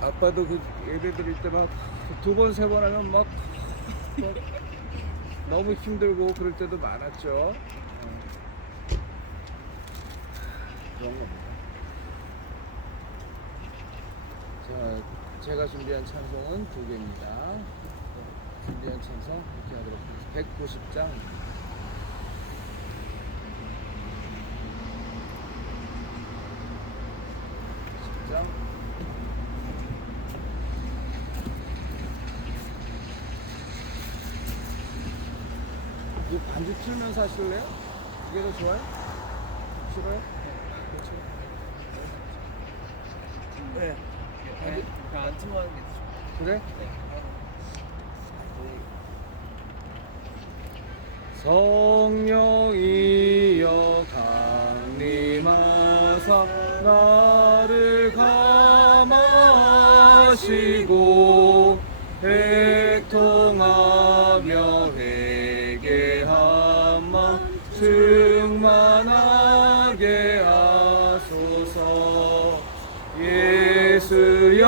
아빠도 그 예배 드릴 때 막 두 번, 세 번 하면 막 너무 힘들고 그럴 때도 많았죠. 그런 겁니다. 자, 제가 준비한 찬송은 두 개입니다. 준비한 찬송 이렇게 하도록 하겠습니다. 190장. 10장. 이거 반주 틀면서 하실래요? 이게 더 좋아요? 싫어요? 그렇죠. 네. 안 틀면 하는 게 좋죠. 그래? 네. 성령이여 강림하사 나를 감하시고 애통하며 회개한 마 충만하게 하소서. 예수여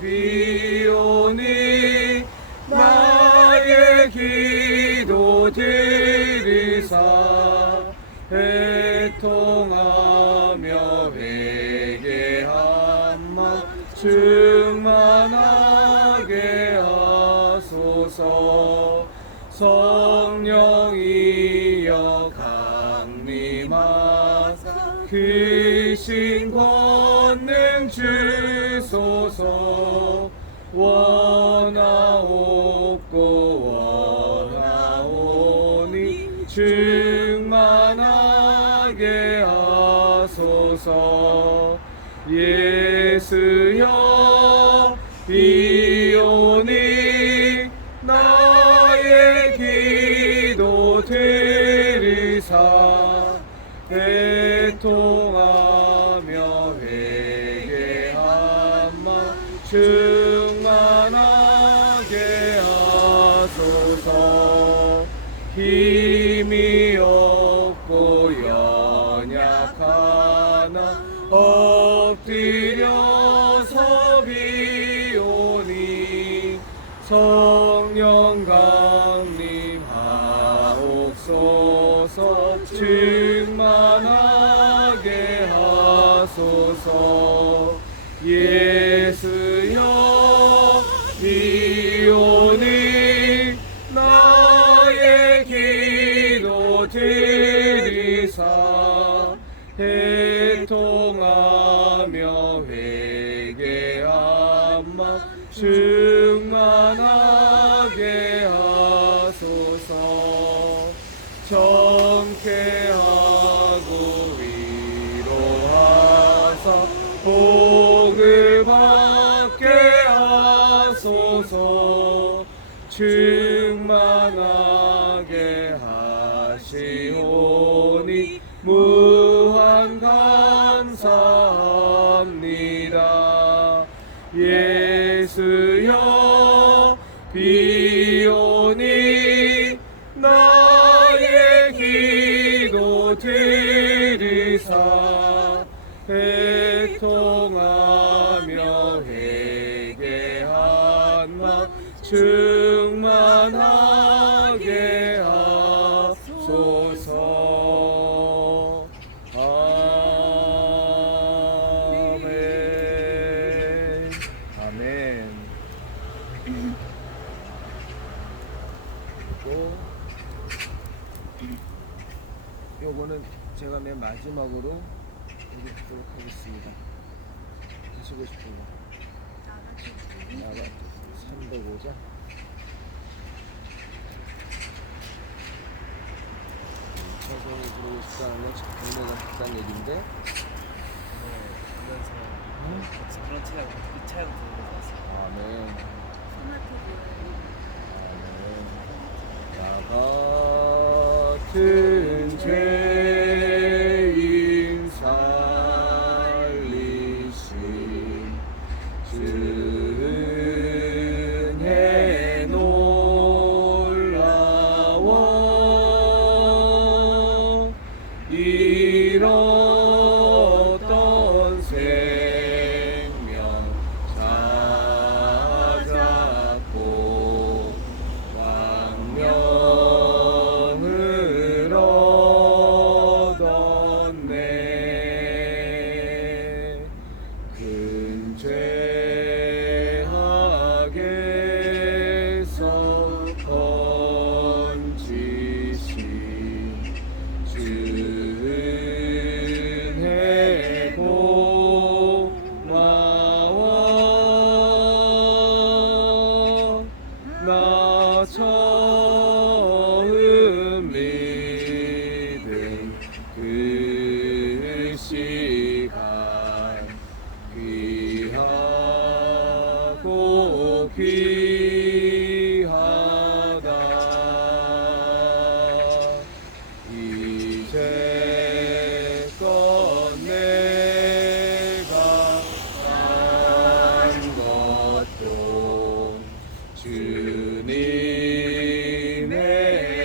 비오니 나의 기도 들으사 애통하며 회개한 마 충만하게 하소서. 성령이여 강림하사 크신 권능 주소서. 원하옵고 원하오니 충만하게 하소서. 예수여 비오니 나의 기도 들으사 애통하며 회개한 마 충만하게 하소서. 힘이 없고 연약하나 엎드려서 비오니 성령 강림하옵소서. 충만하게 하소서. 예수여 비오니 나의 기도 들으사 애통하며 회개한 마 충만하게 하소서. 정케하고 위로하사 복을 받게 하소서. 충만하게 하시오니 무한 감사합니다. 예수여 비오니 나의 기도 들으사 애통하며 회개한 마 충만하게 하소서. 아멘. 아멘. 그리고 요거는 제가 맨 마지막으로 드리도록 하겠습니다. 하시고 싶은 거. 나가 305장. 찬송이 부르고 싶지 않으면 경매가 비싼 얘기인데. 그러면서 같이 그런 차량 그 차량 들고 왔어요. 아멘. 나 같은 죄인 살리신 주 은혜 놀라워. 잃었던 생명 죄악에서 건지신 주 은혜 고마워. 나 처음 믿은 그 시간 귀하고 귀하다. 이제껏 내가 한 것도 주님의 은혜라.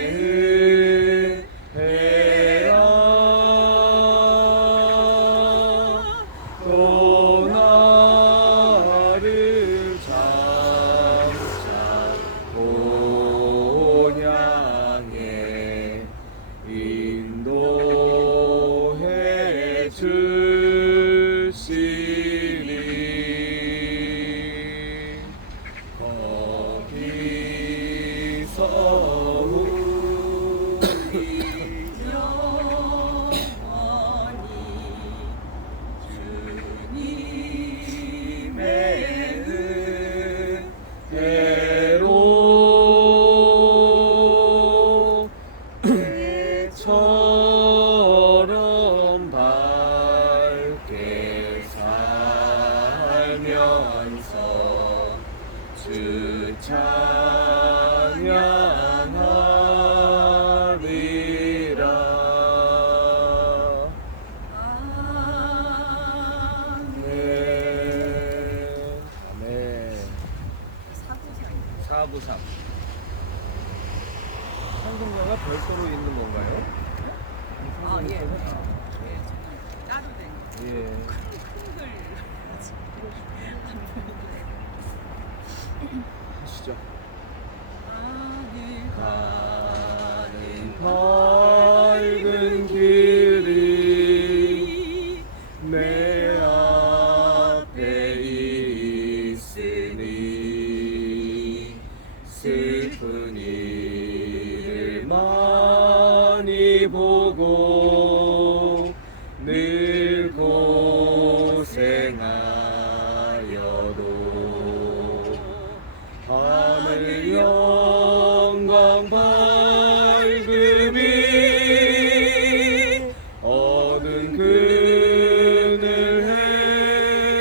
또 나를 장차 본향에 인도해 주시니 거기서 우리 영원히 주님의 은혜로 배처럼 밝게 살면서 주 찬양하리라. 아멘. 아멘. 사부상. 찬송가가 별도로 있는 건가요? 아, 예. 예, 따로 된 예. 큰글 하시죠. 하늘 가는 밝은 길이 내 앞에 있으니 슬픈 일을 많이 보고 늘 고생하여도 하늘 영광 밝음이 얻은 그늘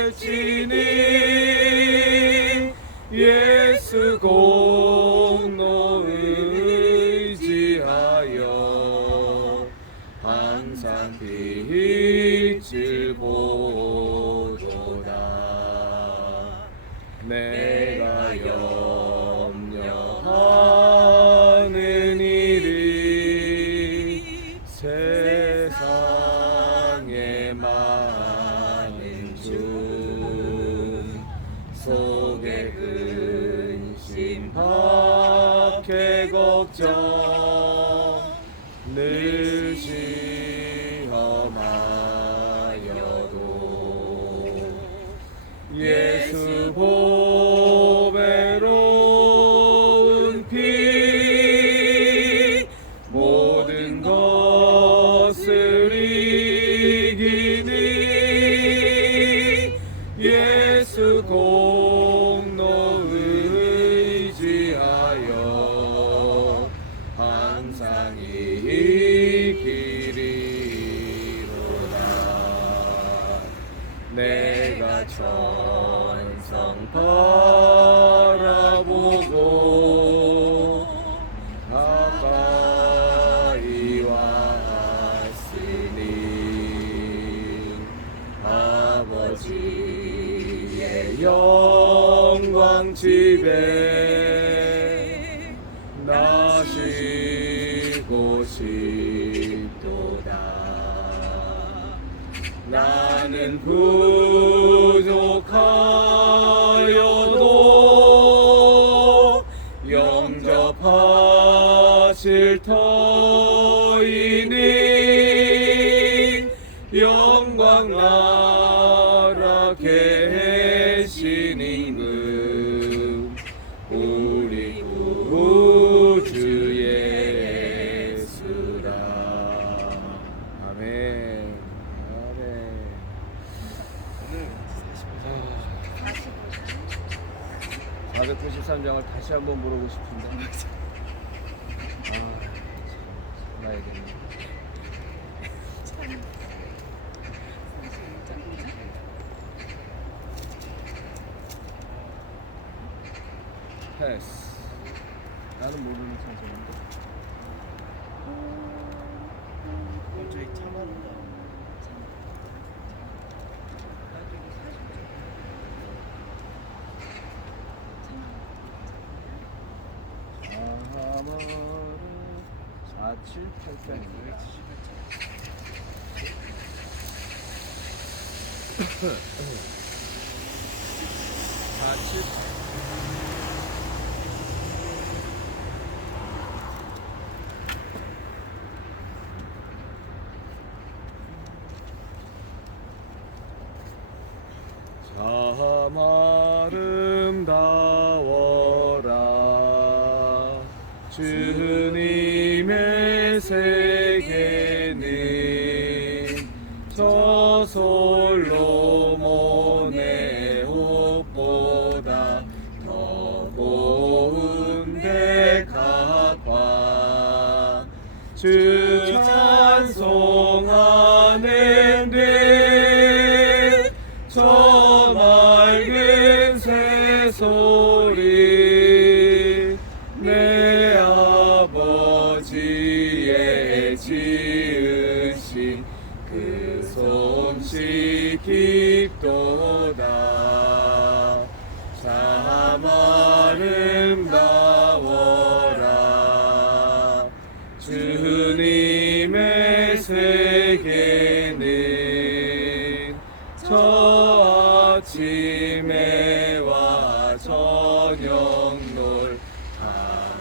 해지니 예수 공로 의지하여 항상 빛을 보도다. 내가 염려하는 일이 세상에 많은 중 속에 근심 박해 걱정 늘 시험하여도 예수 보배로운 피 모든 것을 이기니 예수 공로 의지하여 항상 이기리로다. 내가 천성 바라보고 가까이 왔으니 아버지의 영광 집에 나시고 싶도다. 나는 부족하여도 영접하실 터이니 영광 나라 계 임금 우리 구주 예수라. 아멘. 아멘. 오늘 493장을 다시 한번 물어보고 싶은데. 나야겠네. 패스. 나는 모르는 찬송인데. 저희 참아는가 아마르 478편인데. 47. 참 아름다워라 주님의 세계는 저 솔로몬의 옷보다 더 고운데 갚아 주 찬송하는 저 맑은 새소리 내 아버지의 지으신 그 솜씨 깊도다. 참 아름다워라 주님의 세계는 저 아침에와 저녁 놀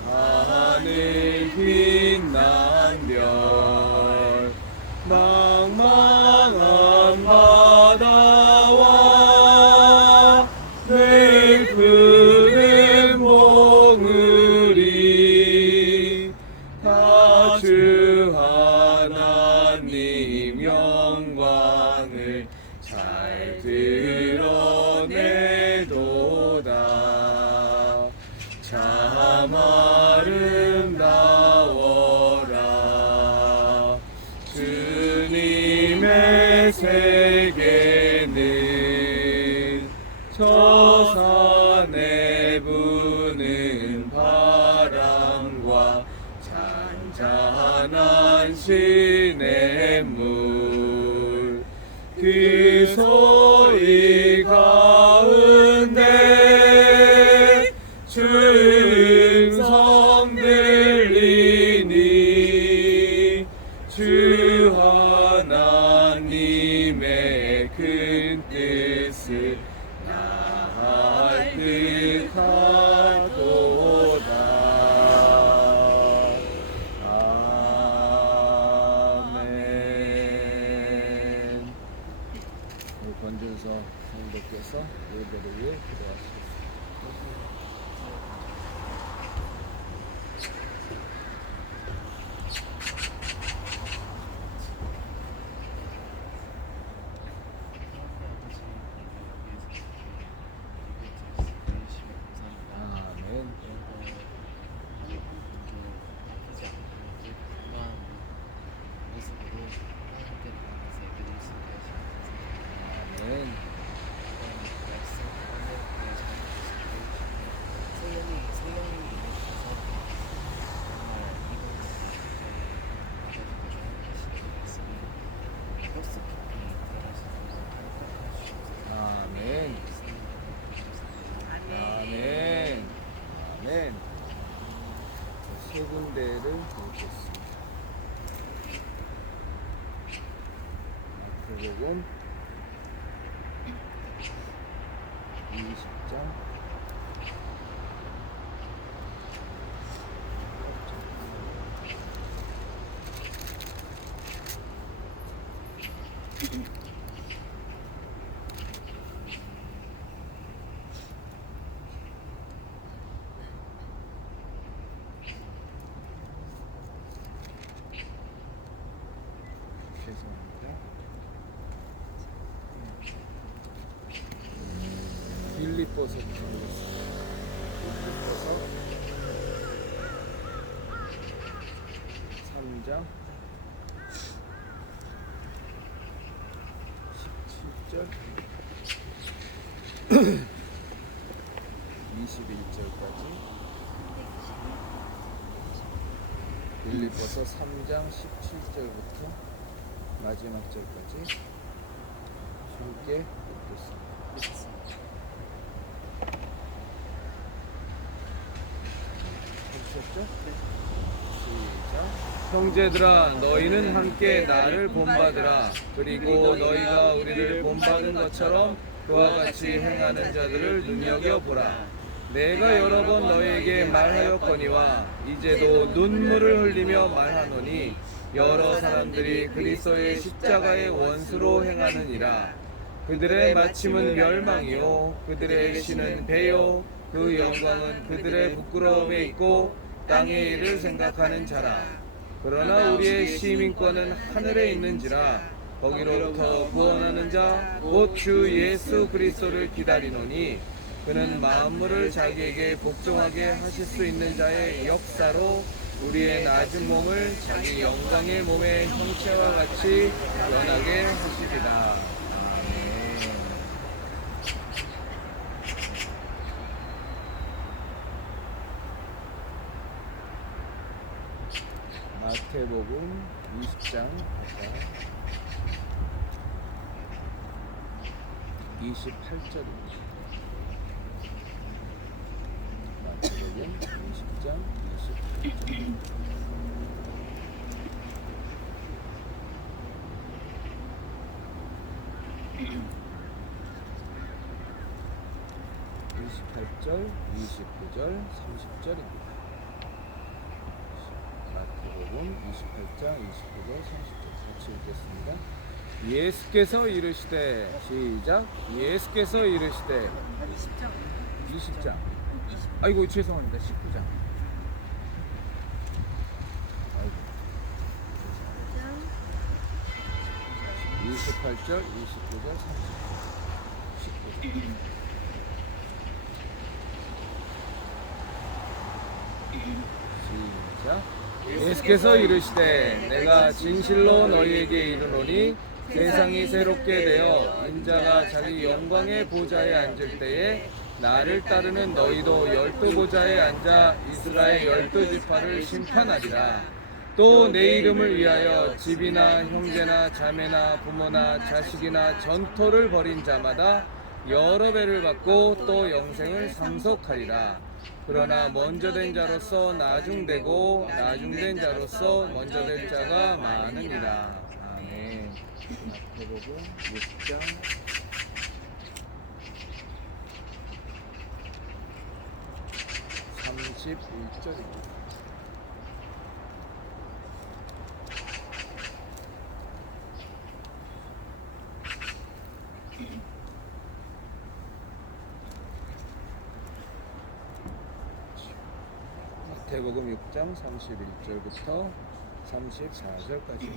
하늘 빛난 별 망망한 바다와 늘 푸른 봉우리 다 주 하나님 영광을 잘 드러내도다. 참 아름다워라 주님의 세계는 저 산에 부는 바람과 잔잔한 시냇물 그 소리 가운데 주 음성 들리니 주 하나님의 큰 뜻을 나알듯하도다. 아멘. 우리 권준서 성도께서 예배를 위해 기도하시겠습니다. 아멘. 아멘. 아멘. 아멘. 아멘. 세 군데를 보겠습니다. 마태복음 20장 죄송합니다. 빌립보서 드리겠습니다. 빌립보서 3장 17절 21절까지 빌립보서 3장 17절부터 마지막 절까지 함께 읽겠습니다. 보셨죠? 시작. 형제들아 너희는 함께 나를 본받으라. 그리고 너희가 우리를 본받은 것처럼 그와 같이 행하는 자들을 눈여겨보라. 내가 여러 번 너희에게 말하였거니와 이제도 눈물을 흘리며 말하노니 여러 사람들이 그리스도의 십자가의 원수로 행하느니라. 그들의 마침은 멸망이요 그들의 신은 배요 그 영광은 그들의 부끄러움에 있고 땅의 일을 생각하는 자라. 그러나 우리의 시민권은 하늘에 있는지라. 거기로부터 구원하는 자 곧 주 예수 그리스도를 기다리노니 그는 만물을 자기에게 복종하게 하실 수 있는 자의 역사로 우리의 낮은 몸을 자기 영광의 몸의 형체와 같이 변하게 하시리라. 아멘. 마태복음 20장 28절입니다. 마태복음 20장 28절. (28절) (29절) (30절입니다) 마태복음 28장 29절 30절 같이 읽겠습니다. 예수께서 이르시되 시작. 예수께서 이르시되 20장 아이고 죄송합니다. 19장 28절 29절 30절 19절 시작. 예수께서 이르시되 내가 진실로 너희에게 이르노니 세상이 새롭게 되어 인자가 자기 영광의 보좌에 앉을 때에 나를 따르는 너희도 12보좌에 앉아 이스라엘 12지파를 심판하리라. 또 내 이름을 위하여 집이나 형제나 자매나 부모나 자식이나 전토를 벌인 자마다 여러 배를 받고 또 영생을 상속하리라. 그러나 먼저 된 자로서 나중되고 나중된 자로서 먼저 될 자가 많으니라. 아멘. 마태복음 6장 31절입니다. 마태복음 6장 31절부터 34절까지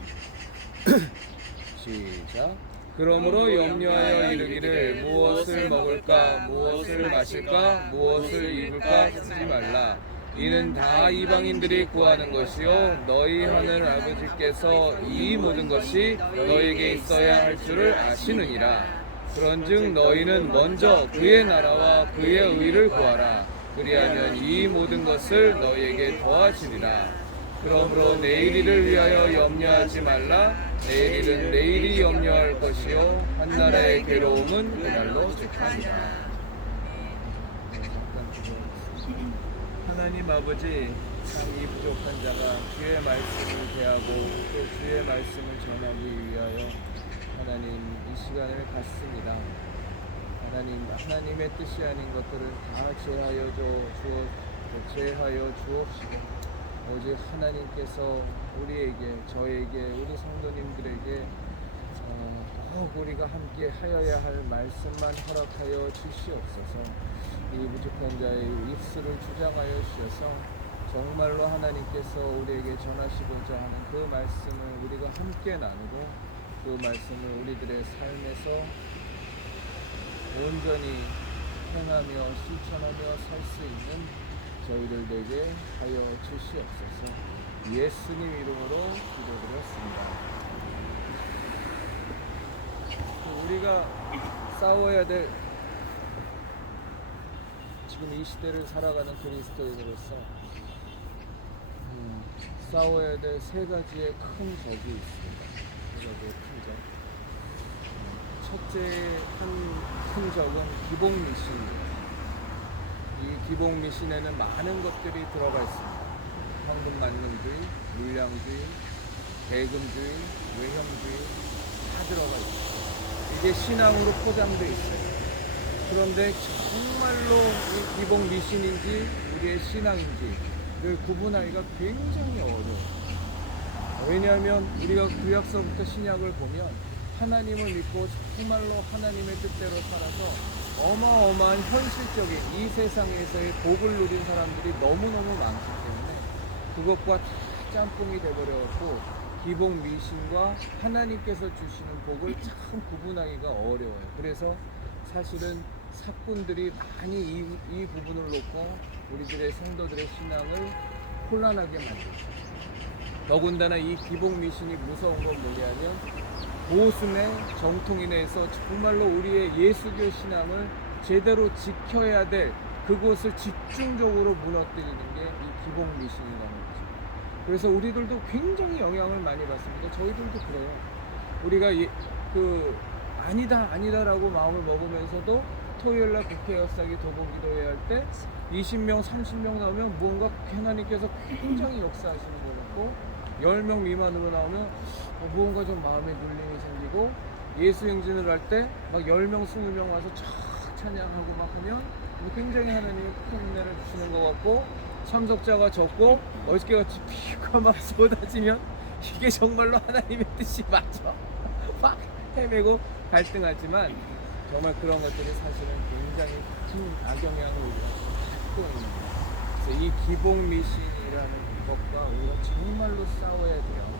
시작. 그러므로 염려하여 이르기를 무엇을 먹을까 무엇을 마실까 무엇을 입을까 쓰지 말라. 이는 다 이방인들이 구하는 것이요 너희 하늘 아버지께서 이 모든 것이 너희에게 있어야 할 줄을 아시느니라. 그런즉 너희는 먼저 그의 나라와 그의 의를 구하라. 그리하면 이 모든 것을 너희에게 더하시리라. 그러므로 내일 일을 위하여 염려하지 말라. 내일 일은 내일이 염려할 것이요 한나라의 괴로움은 그날로 족하니라. 하나님 아버지, 참 이 부족한 자가 주의 말씀을 대하고 또 주의 말씀을 전하기 위하여 하나님 이 시간을 갖습니다. 하나님의 뜻이 아닌 것들을 다 제하여 주옵시고 오직 하나님께서 우리에게, 저에게, 우리 성도님들에게 더욱 우리가 함께 하여야 할 말씀만 허락하여 주시옵소서. 이 부족한 자의 입술을 주장하여 주셔서 정말로 하나님께서 우리에게 전하시고자 하는 그 말씀을 우리가 함께 나누고 그 말씀을 우리들의 삶에서 온전히 행하며 실천하며 살 수 있는 저희들 되게 하여 주시옵소서. 예수님 이름으로 기도드렸습니다. 우리가 싸워야 될 지금 이 시대를 살아가는 그리스도인으로서 싸워야 될 세 가지의 큰 적이 있습니다. 세 가지의 큰 적. 첫째 큰 적은 기복 미신입니다. 이 기복 미신에는 많은 것들이 들어가 있습니다. 황금 만능주의, 물량주의, 대금주의, 외형주의 다 들어가 있습니다. 이게 신앙으로 포장되어 있어요. 그런데 정말로 이 기복 미신인지 우리의 신앙인지를 구분하기가 굉장히 어려워요. 왜냐하면 우리가 구약서부터 신약을 보면 하나님을 믿고 정말로 하나님의 뜻대로 살아서 어마어마한 현실적인 이 세상에서의 복을 누린 사람들이 너무너무 많기 때문에 그것과 다 짬뽕이 돼버려갖고 기복 미신과 하나님께서 주시는 복을 참 구분하기가 어려워요. 그래서 사실은 사꾼들이 많이 이 부분을 놓고 우리들의 성도들의 신앙을 혼란하게 만들죠. 더군다나 이 기복 미신이 무서운 건 뭐냐면 보수의 정통인에서 정말로 우리의 예수교 신앙을 제대로 지켜야 될 그것을 집중적으로 무너뜨리는 게 이 기복 미신이라는 거죠. 그래서 우리들도 굉장히 영향을 많이 받습니다. 저희들도 그래요. 우리가 아니다라고 마음을 먹으면서도 토요일날 국회 역사기 도보기도회 할 때 20명, 30명 나오면 무언가 하나님께서 굉장히 역사하시는 것 같고 10명 미만으로 나오면 무언가 좀 마음에 눌림이 생기고 예수행진을 할 때 막 10명, 20명 와서 쫙 찬양하고 막 하면 굉장히 하나님이 큰 은혜를 주시는 것 같고 참석자가 적고 어저께같이 비가 막 쏟아지면 이게 정말로 하나님의 뜻이 맞죠? 막 헤매고 갈등하지만 정말 그런 것들이 사실은 굉장히 큰 악영향을 우리가 받고 있는 거예요. 그래서 이 기복 미신이라는 것과 우리가 정말로 싸워야 돼요.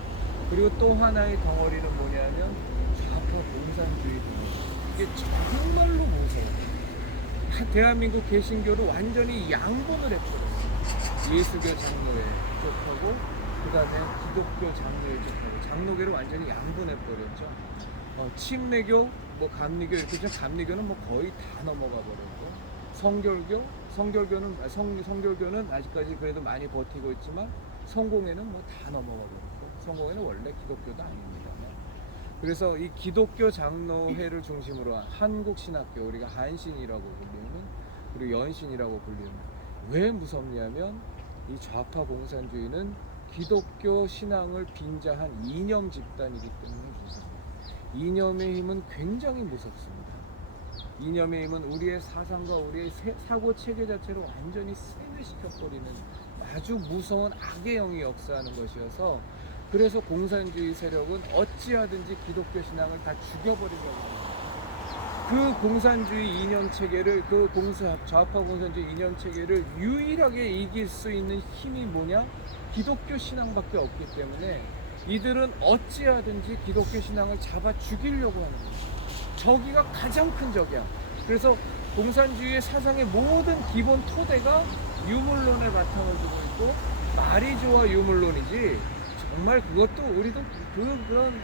그리고 또 하나의 덩어리는 뭐냐면 좌파 공산주의 덩어리. 이게 정말로 무서워요. 대한민국 개신교를 완전히 양분을 해버렸어요. 예수교 장로회 쪽하고 그 다음에 기독교 장로회 쪽하고 장로교를 완전히 양분해버렸죠. 침례교, 뭐 감리교 이렇게 좀 감리교는 뭐 거의 다 넘어가 버렸고 성결교는 아직까지 그래도 많이 버티고 있지만 성공회는 뭐 다 넘어가 버렸고 성공회는 원래 기독교도 아닙니다. 그래서 이 기독교 장로회를 중심으로 한 한국신학교 우리가 한신이라고 불리는 그리고 연신이라고 불리는 왜 무섭냐면 이 좌파 공산주의는 기독교 신앙을 빙자한 이념 집단이기 때문에 무섭습니다. 이념의 힘은 굉장히 무섭습니다. 이념의 힘은 우리의 사상과 우리의 사고 체계 자체를 완전히 쇠뇌시켜버리는 아주 무서운 악의 영이 역사하는 것이어서 그래서 공산주의 세력은 어찌하든지 기독교 신앙을 다 죽여버리려고 합니다. 그 공산주의 이념 체계를 좌파 공산주의 이념 체계를 유일하게 이길 수 있는 힘이 뭐냐? 기독교 신앙밖에 없기 때문에 이들은 어찌하든지 기독교 신앙을 잡아 죽이려고 하는 거예요. 저기가 가장 큰 적이야. 그래서 공산주의의 사상의 모든 기본 토대가 유물론의 바탕을 두고 있고 마리조와 유물론이지 정말 그것도 우리도 그런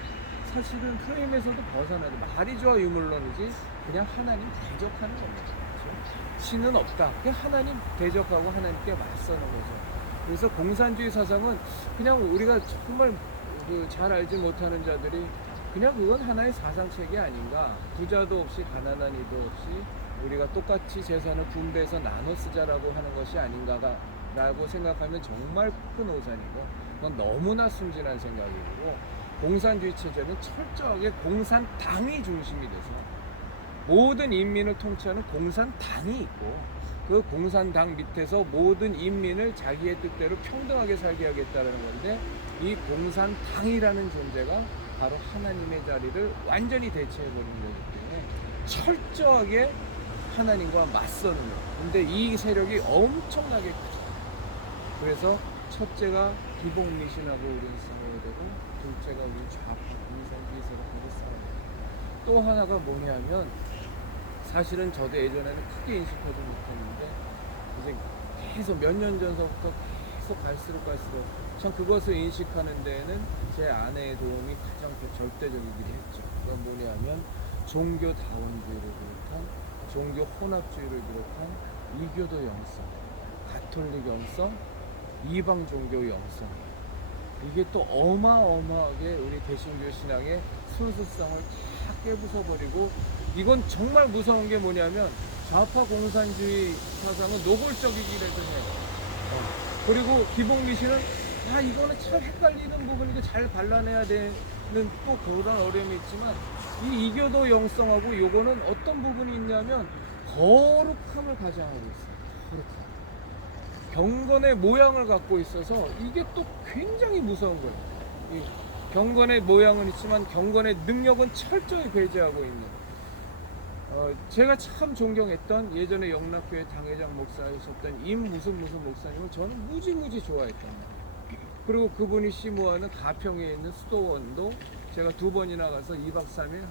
사실은 프레임에서도 벗어나죠. 마리조와 유물론이지 그냥 하나님 대적하는 겁니다. 그렇죠? 신은 없다. 그냥 하나님 대적하고 하나님께 맞서는 거죠. 그래서 공산주의 사상은 그냥 우리가 정말 잘 알지 못하는 자들이 그냥 그건 하나의 사상체계 아닌가. 부자도 없이 가난한 이도 없이 우리가 똑같이 재산을 분배해서 나눠 쓰자라고 하는 것이 아닌가라고 생각하면 정말 큰 오산이고 그건 너무나 순진한 생각이고 공산주의 체제는 철저하게 공산당이 중심이 돼서 모든 인민을 통치하는 공산당이 있고 그 공산당 밑에서 모든 인민을 자기의 뜻대로 평등하게 살게 하겠다는 건데 이 공산당이라는 존재가 바로 하나님의 자리를 완전히 대체해버리는 거기 때문에 철저하게 하나님과 맞서는 거예요. 근데 이 세력이 엄청나게 크죠. 그래서 첫째가 기복미신하고 우리는 싸워야 되고, 둘째가 우리 좌파 공산주의 세력하고 싸워야 되고, 또 하나가 뭐냐면, 사실은 저도 예전에는 크게 인식하지 못했는데 이제 계속 몇 년 전서부터 계속 갈수록 참 그것을 인식하는 데에는 제 아내의 도움이 가장 절대적이기도 했죠. 그건 뭐냐면 종교다원주의를 비롯한 종교 혼합주의를 비롯한 이교도 영성, 가톨릭 영성, 이방 종교 영성, 이게 또 어마어마하게 우리 개신교 신앙의 순수성을 다 깨부숴버리고, 이건 정말 무서운 게 뭐냐면 좌파 공산주의 사상은 노골적이기라도 해요. 그리고 기복미신은 이거는 참 헷갈리는 부분이고 잘 발라내야 되는 또 그런 어려움이 있지만, 이 이교도 영성하고 요거는 어떤 부분이 있냐면 거룩함을 가장하고 있어요. 거룩함. 경건의 모양을 갖고 있어서 이게 또 굉장히 무서운 거예요. 이 경건의 모양은 있지만 경건의 능력은 철저히 배제하고 있는, 제가 참 존경했던 예전에 영락교회 당회장 목사이셨던 무슨 목사님을 저는 무지무지 좋아했단 말이에요. 그리고 그분이 심호하는 가평에 있는 수도원도 제가 2번이나 가서 2박 3일,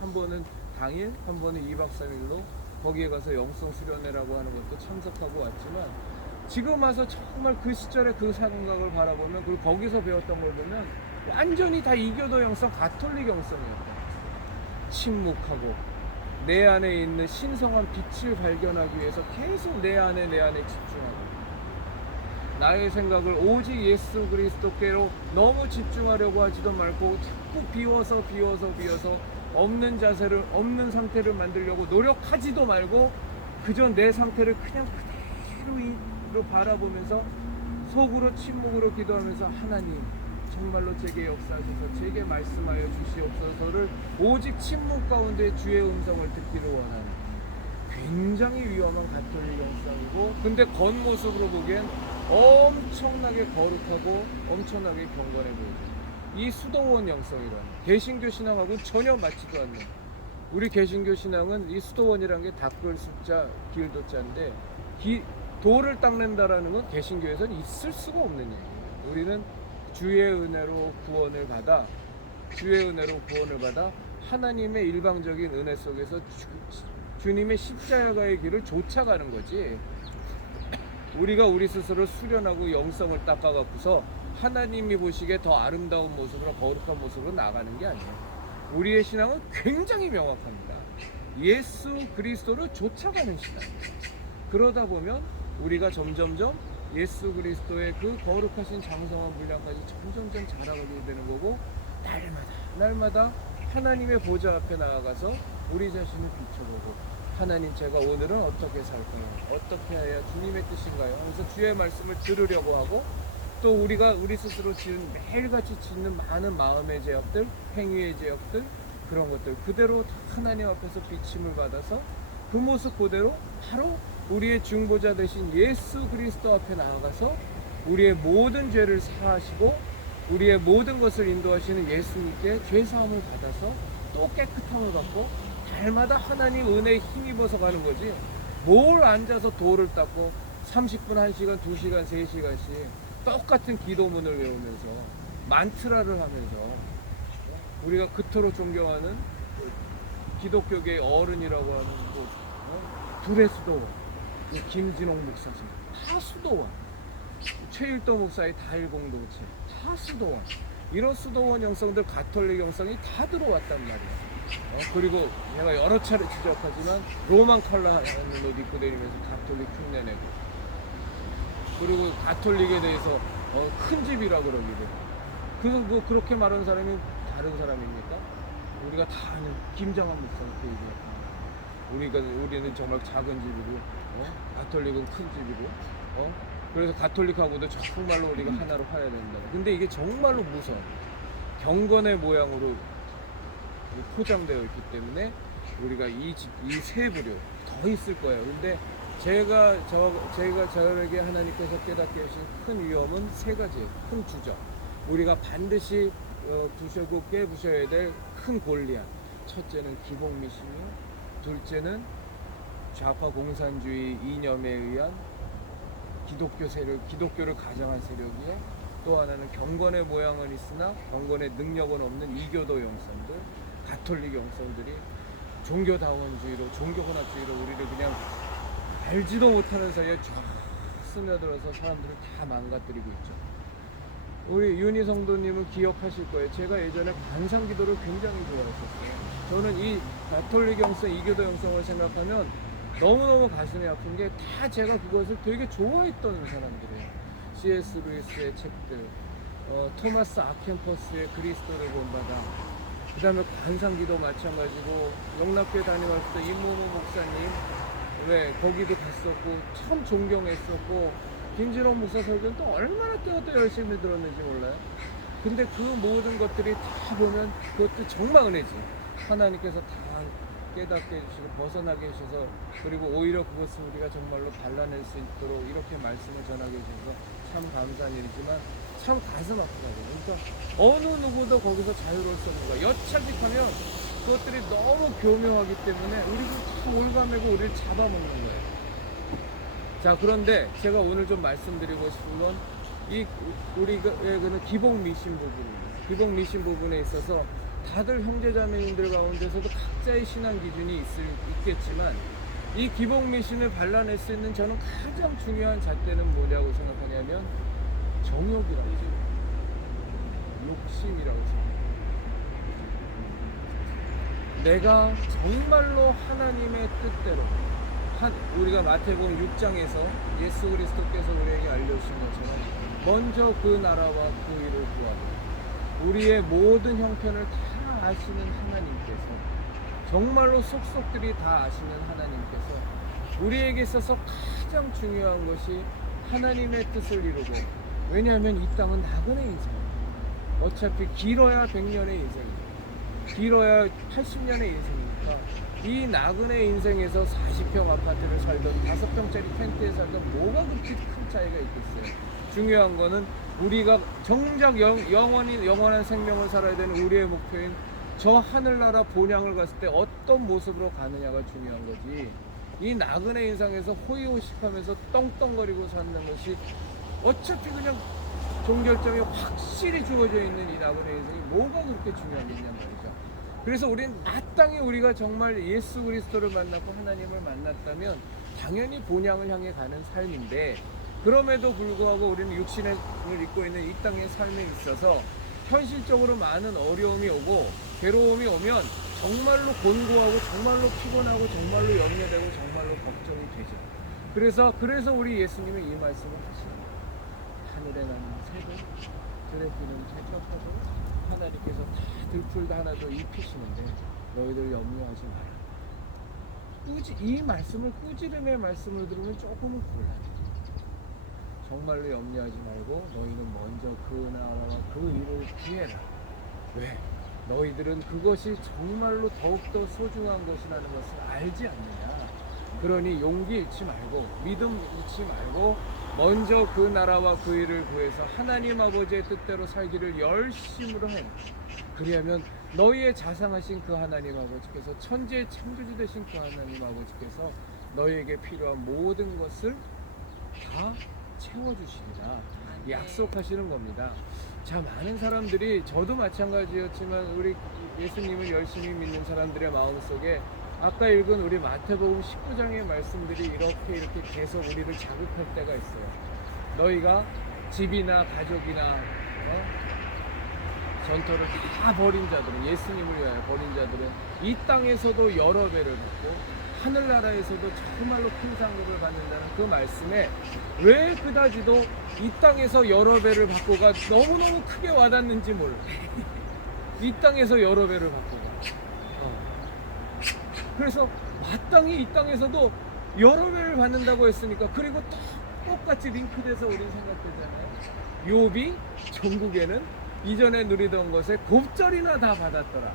한 번은 당일, 한 번은 2박 3일로 거기에 가서 영성 수련회라고 하는 것도 참석하고 왔지만, 지금 와서 정말 그 시절의 그 사각을 바라보면, 그리고 거기서 배웠던 걸 보면 완전히 다 이교도 영성, 가톨릭 영성이었다. 침묵하고 내 안에 있는 신성한 빛을 발견하기 위해서 계속 내 안에 집중하고, 나의 생각을 오직 예수 그리스도께로 너무 집중하려고 하지도 말고 자꾸 비워서 없는 자세를, 없는 상태를 만들려고 노력하지도 말고 그저 내 상태를 그냥 그대로 바라보면서 속으로 침묵으로 기도하면서, 하나님 정말로 제게 역사하셔서 제게 말씀하여 주시옵소서를 오직 침묵 가운데 주의 음성을 듣기를 원하는 굉장히 위험한 가톨릭 영성이고, 근데 겉모습으로 보기엔 엄청나게 거룩하고 엄청나게 경건해 보이죠. 이 수도원 영성이란 개신교 신앙하고 전혀 맞지도 않는, 우리 개신교 신앙은 이 수도원이라는 게 닦을 숫자 길도자인데, 도를 닦는다라는 건 개신교에서는 있을 수가 없는 얘기예요. 우리는 주의 은혜로 구원을 받아 하나님의 일방적인 은혜 속에서 주님의 십자가의 길을 쫓아가는 거지, 우리가 우리 스스로 수련하고 영성을 닦아갖고서 하나님이 보시기에 더 아름다운 모습으로, 거룩한 모습으로 나가는 게 아니에요. 우리의 신앙은 굉장히 명확합니다. 예수 그리스도를 쫓아가는 신앙. 그러다 보면 우리가 점점점 예수 그리스도의 그 거룩하신 장성한 분량까지 점점점 자라가게 되는 거고, 날마다 하나님의 보좌 앞에 나아가서 우리 자신을 비춰보고, 하나님 제가 오늘은 어떻게 살까요? 어떻게 해야 주님의 뜻인가요? 하면서 주의 말씀을 들으려고 하고, 또 우리가 우리 스스로 매일같이 짓는 많은 마음의 죄악들, 행위의 죄악들, 그런 것들 그대로 하나님 앞에서 비침을 받아서 그 모습 그대로 바로 우리의 중보자 되신 예수 그리스도 앞에 나아가서 우리의 모든 죄를 사하시고 우리의 모든 것을 인도하시는 예수님께 죄사함을 받아서 또 깨끗함을 받고, 날마다 하나님 은혜에 힘입어서 가는 거지, 뭘 앉아서 도를 닦고 30분, 1시간, 2시간, 3시간씩 똑같은 기도문을 외우면서 만트라를 하면서, 우리가 그토록 존경하는 기독교계의 어른이라고 하는 둘의 수도원, 김진홍 목사님 다 수도원, 최일도 목사의 다일공동체 다 수도원, 이런 수도원 영성들, 가톨릭 영성이 다 들어왔단 말이야. 그리고 제가 여러 차례 지적하지만 로만 컬러 하는 옷 입고 다니면서 가톨릭 흉내내고, 그리고 가톨릭에 대해서 큰 집이라 그러기도. 그래서 뭐 그렇게 말하는 사람이 다른 사람입니까? 우리가 다 아는 김장한 목사님께 얘기해. 우리는 정말 작은 집이고, 가톨릭은 큰 집이고, 그래서 가톨릭하고도 정말로 우리가 하나로 화해야 된다. 근데 이게 정말로 무서워. 경건의 모양으로 포장되어 있기 때문에 우리가 이 세 부류 더 있을 거예요. 근데 제가 저에게 하나님께서 깨닫게 하신 큰 위험은 세 가지예요. 큰 주적. 우리가 반드시 부셔고 깨부셔야 될 큰 골리앗. 첫째는 기복미신이요. 둘째는 좌파 공산주의 이념에 의한 기독교 세력, 기독교를 가장한 세력이요. 또 하나는 경건의 모양은 있으나 경건의 능력은 없는 이교도 영성들, 가톨릭 영성들이 종교다원주의로, 종교건합주의로 우리를 그냥 알지도 못하는 사이에 쫙 스며들어서 사람들을 다 망가뜨리고 있죠. 우리 윤희 성도님은 기억하실 거예요. 제가 예전에 관상기도를 굉장히 좋아했었어요. 저는 이 가톨릭 영성, 이교도 영성을 생각하면 너무너무 가슴이 아픈 게 다 제가 그것을 되게 좋아했던 사람들이에요. C.S. 루이스의 책들, 토마스 아켄퍼스의 그리스도를 본받아, 그 다음에 관상기도 마찬가지고, 영락교회 다니면서 임모모 목사님, 왜 거기도 갔었고 참 존경했었고, 김진호 목사 설교는 또 얼마나 또 열심히 들었는지 몰라요. 근데 그 모든 것들이 다 보면 그것도 정말 은혜지. 하나님께서 다 깨닫게 해주시고 벗어나게 해주셔서, 그리고 오히려 그것을 우리가 정말로 발라낼 수 있도록 이렇게 말씀을 전하게 해주셔서 참 감사한 일이지만 참 가슴 아프더라고요. 그러니까 어느 누구도 거기서 자유로울 수 없는 거야. 여차직하면 그것들이 너무 교묘하기 때문에 우리도 다 올가매고 우리를 잡아먹는 거예요. 자, 그런데 제가 오늘 좀 말씀드리고 싶은 건 이 우리가 기복 미신 부분입니다. 기복 미신 부분에 있어서 다들 형제자매님들 가운데서도 각자의 신앙 기준이 있겠지만, 이 기복 미신을 발라낼 수 있는 저는 가장 중요한 잣대는 뭐냐고 생각하냐면 정욕이라고 생각해요. 욕심이라고 생각해요. 내가 정말로 하나님의 뜻대로, 우리가 마태복음 6장에서 예수 그리스도께서 우리에게 알려주신 것처럼 먼저 그 나라와 그 일을 구하고 우리의 모든 형편을 다 아시는 하나님께서, 정말로 속속들이 다 아시는 하나님께서 우리에게 있어서 가장 중요한 것이 하나님의 뜻을 이루고, 왜냐하면 이 땅은 나그네 인생이에요. 어차피 길어야 100년의 인생이에요. 길어야 80년의 인생이니까 이 나그네 인생에서 40평 아파트를 살던 5평짜리 텐트에 살던 뭐가 그렇게 큰 차이가 있겠어요. 중요한 거는 우리가 정작 영원한 생명을 살아야 되는 우리의 목표인 저 하늘나라 본향을 갔을 때 어떤 모습으로 가느냐가 중요한 거지. 이 나그네 인생에서 호의호식하면서 떵떵거리고 사는 것이 어차피 그냥 종결점이 확실히 주어져 있는 이 나그네 인생이 뭐가 그렇게 중요하겠냔 말이죠. 그래서 우리는 마땅히 우리가 정말 예수 그리스도를 만났고 하나님을 만났다면 당연히 본향을 향해 가는 삶인데, 그럼에도 불구하고 우리는 육신을 입고 있는 이 땅의 삶에 있어서 현실적으로 많은 어려움이 오고 괴로움이 오면 정말로 곤고하고 정말로 피곤하고 정말로 염려되고 정말로 걱정이 되죠. 그래서 우리 예수님은 이 말씀을 하십니다. 하늘에 나는 새도 들에 피는 새벽하고 하나님께서 다 들풀도 하나도 입히시는데 너희들 염려하지 마라. 이 말씀을 꾸지름의 말씀을 들으면 조금은 곤란해. 정말로 염려하지 말고 너희는 먼저 그 나라와 그 일을 구해라. 왜? 너희들은 그것이 정말로 더욱더 소중한 것이라는 것을 알지 않느냐. 그러니 용기 잃지 말고 믿음 잃지 말고 먼저 그 나라와 그 일을 구해서 하나님 아버지의 뜻대로 살기를 열심으로 해. 그리하면 너희의 자상하신 그 하나님 아버지께서, 천지의 창조주 되신 그 하나님 아버지께서 너희에게 필요한 모든 것을 다 채워주시리라 약속하시는 겁니다. 자, 많은 사람들이, 저도 마찬가지였지만 우리 예수님을 열심히 믿는 사람들의 마음속에 아까 읽은 우리 마태복음 19장의 말씀들이 이렇게 계속 우리를 자극할 때가 있어요. 너희가 집이나 가족이나 전토를 다 벌인 자들은, 예수님을 위하여 벌인 자들은 이 땅에서도 여러 배를 받고 하늘나라에서도 정말로 큰 상급을 받는다는 그 말씀에 왜 그다지도 이 땅에서 여러 배를 받고가 너무너무 크게 와닿는지 몰라. 이 땅에서 여러 배를 받고가. 그래서 마땅히 이 땅에서도 여러 배를 받는다고 했으니까, 그리고 똑같이 링크돼서 우린 생각되잖아요. 욥이 전국에는 이전에 누리던 것에 곱절이나 다 받았더라.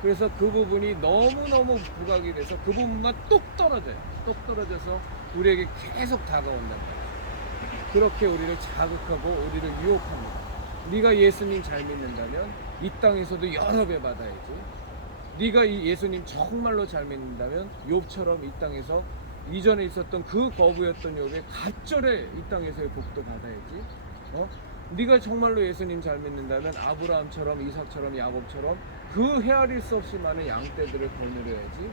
그래서 그 부분이 너무너무 부각이 돼서 그 부분만 똑 떨어져요. 똑 떨어져서 우리에게 계속 다가온단 말이에요. 그렇게 우리를 자극하고 우리를 유혹합니다. 네가 예수님 잘 믿는다면 이 땅에서도 여러 배 받아야지. 네가 이 예수님 정말로 잘 믿는다면 욥처럼 이 땅에서 이전에 있었던 그 거부였던 욥의 갑절에 이 땅에서의 복도 받아야지. 네가 정말로 예수님 잘 믿는다면 아브라함처럼 이삭처럼 야곱처럼 그 헤아릴 수 없이 많은 양떼들을 거느려야지.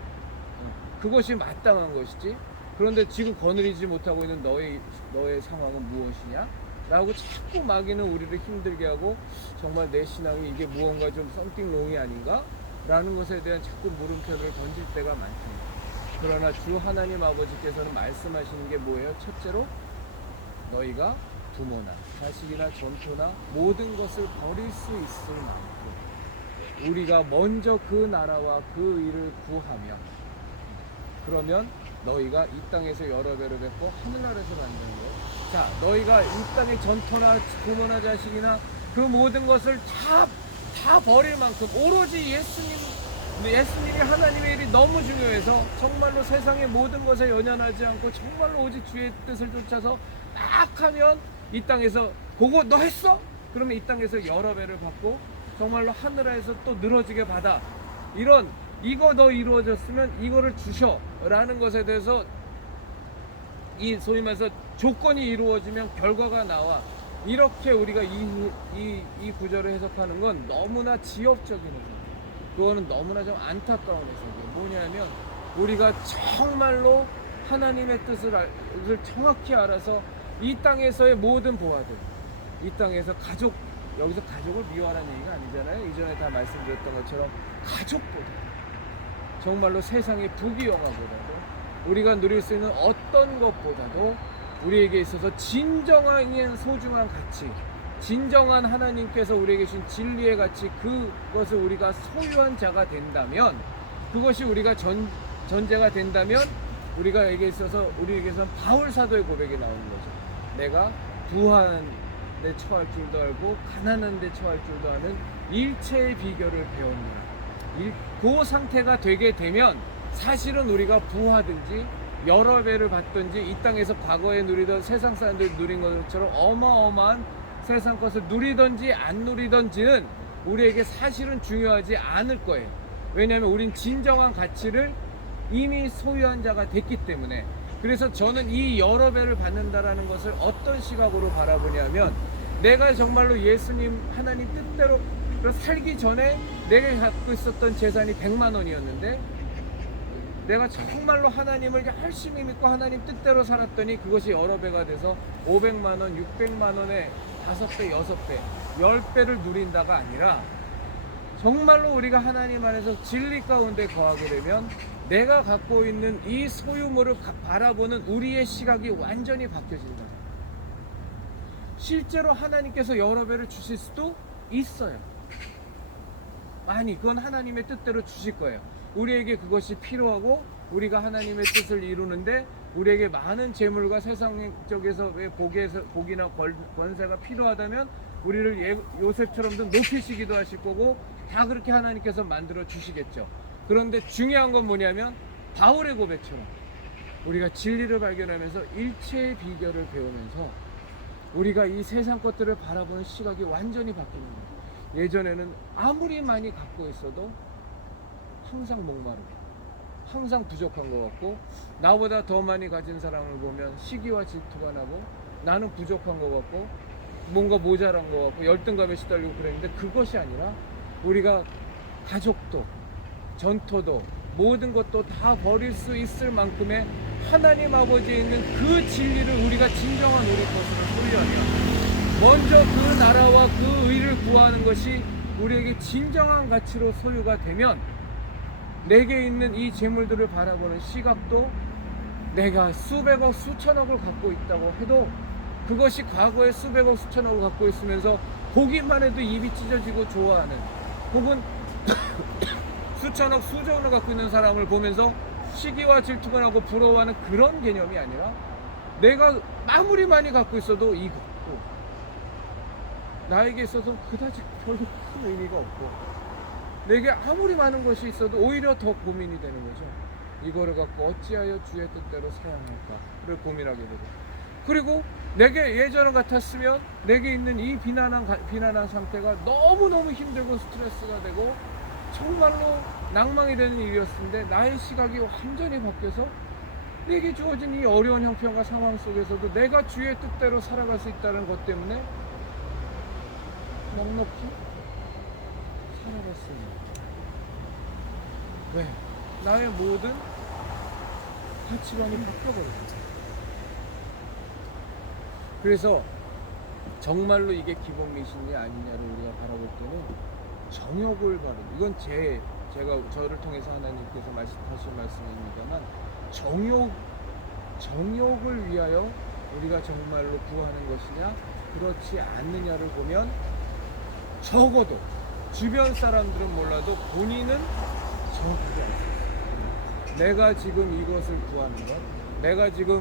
그것이 마땅한 것이지. 그런데 지금 거느리지 못하고 있는 너의 상황은 무엇이냐? 라고 자꾸 마귀는 우리를 힘들게 하고 정말 내 신앙이 이게 무언가 좀 썸띵롱이 아닌가? 라는 것에 대한 자꾸 물음표를 던질 때가 많습니다. 그러나 주 하나님 아버지께서는 말씀하시는 게 뭐예요? 첫째로 너희가 부모나 자식이나 전토나 모든 것을 버릴 수 있을 만큼 우리가 먼저 그 나라와 그 의를 구하며 그러면 너희가 이 땅에서 여러 배로 뵙고 하늘나라에서 만드는 거예요. 자, 너희가 이 땅의 전토나 부모나 자식이나 그 모든 것을 다 버릴 만큼 오로지 예수님이 하나님의 일이 너무 중요해서 정말로 세상의 모든 것에 연연하지 않고 정말로 오직 주의 뜻을 쫓아서 막 하면 이 땅에서 그거 너 했어? 그러면 이 땅에서 여러 배를 받고 정말로 하늘에서 또 늘어지게 받아. 이거 너 이루어졌으면 이거를 주셔 라는 것에 대해서 이 소위 말해서 조건이 이루어지면 결과가 나와. 이렇게 우리가 이 구절을 해석하는 건 너무나 지엽적인 해석. 그거는 너무나 좀 안타까운 해석이에요. 뭐냐면 우리가 정말로 하나님의 뜻을 정확히 알아서 이 땅에서의 모든 보화들, 이 땅에서 여기서 가족을 미워하는 얘기가 아니잖아요. 이전에 다 말씀드렸던 것처럼 가족보다 정말로 세상의 부귀영화보다도 우리가 누릴 수 있는 어떤 것보다도 우리에게 있어서 진정한 소중한 가치, 진정한 하나님께서 우리에게 주신 진리의 가치, 그것을 우리가 소유한 자가 된다면, 그것이 우리가 전제가 된다면 우리에게 있어서 바울 사도의 고백이 나오는 거죠. 내가 부한 데 처할 줄도 알고 가난한 데 처할 줄도 아는 일체의 비결을 배웠노라. 그 상태가 되게 되면 사실은 우리가 부하든지 여러 배를 받든지 이 땅에서 과거에 누리던 세상 사람들이 누린 것처럼 어마어마한 세상 것을 누리든지 안 누리든지는 우리에게 사실은 중요하지 않을 거예요. 왜냐하면 우린 진정한 가치를 이미 소유한 자가 됐기 때문에. 그래서 저는 이 여러 배를 받는다라는 것을 어떤 시각으로 바라보냐면, 내가 정말로 예수님 하나님 뜻대로 살기 전에 내가 갖고 있었던 재산이 100만 원이었는데 내가 정말로 하나님을 열심히 믿고 하나님 뜻대로 살았더니 그것이 여러 배가 돼서 500만 원, 600만 원에 5배, 6배, 10배를 누린다가 아니라 정말로 우리가 하나님 안에서 진리 가운데 거하게 되면 내가 갖고 있는 이 소유물을 바라보는 우리의 시각이 완전히 바뀌어진다. 실제로 하나님께서 여러 배를 주실 수도 있어요. 그건 하나님의 뜻대로 주실 거예요. 우리에게 그것이 필요하고 우리가 하나님의 뜻을 이루는데 우리에게 많은 재물과 세상적에서의 복이나 권세가 필요하다면 우리를 요셉처럼도 높이시기도 하실 거고 다 그렇게 하나님께서 만들어 주시겠죠. 그런데 중요한 건 뭐냐면 바울의 고백처럼 우리가 진리를 발견하면서 일체의 비결을 배우면서 우리가 이 세상 것들을 바라보는 시각이 완전히 바뀌는 거예요. 예전에는 아무리 많이 갖고 있어도 항상 목마르고 항상 부족한 것 같고 나보다 더 많이 가진 사람을 보면 시기와 질투가 나고 나는 부족한 것 같고 뭔가 모자란 것 같고 열등감에 시달리고 그랬는데, 그것이 아니라 우리가 가족도 전토도 모든 것도 다 버릴 수 있을 만큼의 하나님 아버지에 있는 그 진리를 우리가 진정한 우리 것으로 소유하며 먼저 그 나라와 그 의를 구하는 것이 우리에게 진정한 가치로 소유가 되면 내게 있는 이 재물들을 바라보는 시각도 내가 수백억 수천억을 갖고 있다고 해도 그것이 과거에 수백억 수천억을 갖고 있으면서 보기만 해도 입이 찢어지고 좋아하는, 혹은 수천억 수조원을 갖고 있는 사람을 보면서 시기와 질투가 나고 부러워하는 그런 개념이 아니라 내가 아무리 많이 갖고 있어도 이것도 나에게 있어서 그다지 별로 큰 의미가 없고 내게 아무리 많은 것이 있어도 오히려 더 고민이 되는 거죠. 이거를 갖고 어찌하여 주의 뜻대로 사용할까를 고민하게 되고, 그리고 내게 예전 같았으면 내게 있는 이 비난한 상태가 너무너무 힘들고 스트레스가 되고 정말로 낭망이 되는 일이었는데 나의 시각이 완전히 바뀌어서 내게 주어진 이 어려운 형편과 상황 속에서도 내가 주의 뜻대로 살아갈 수 있다는 것 때문에 넉넉히 살아갈 수 있는 거예요. 왜? 나의 모든 가치관이 바뀌어버렸어요. 그래서 정말로 이게 기본 미신이 아니냐를 우리가 바라볼 때는 정욕을 바르는, 이건 제가 저를 통해서 하나님께서 하신 말씀입니다만, 정욕을 위하여 우리가 정말로 구하는 것이냐 그렇지 않느냐를 보면 적어도 주변 사람들은 몰라도 본인은 정확하게 알아요. 내가 지금 이것을 구하는 것, 내가 지금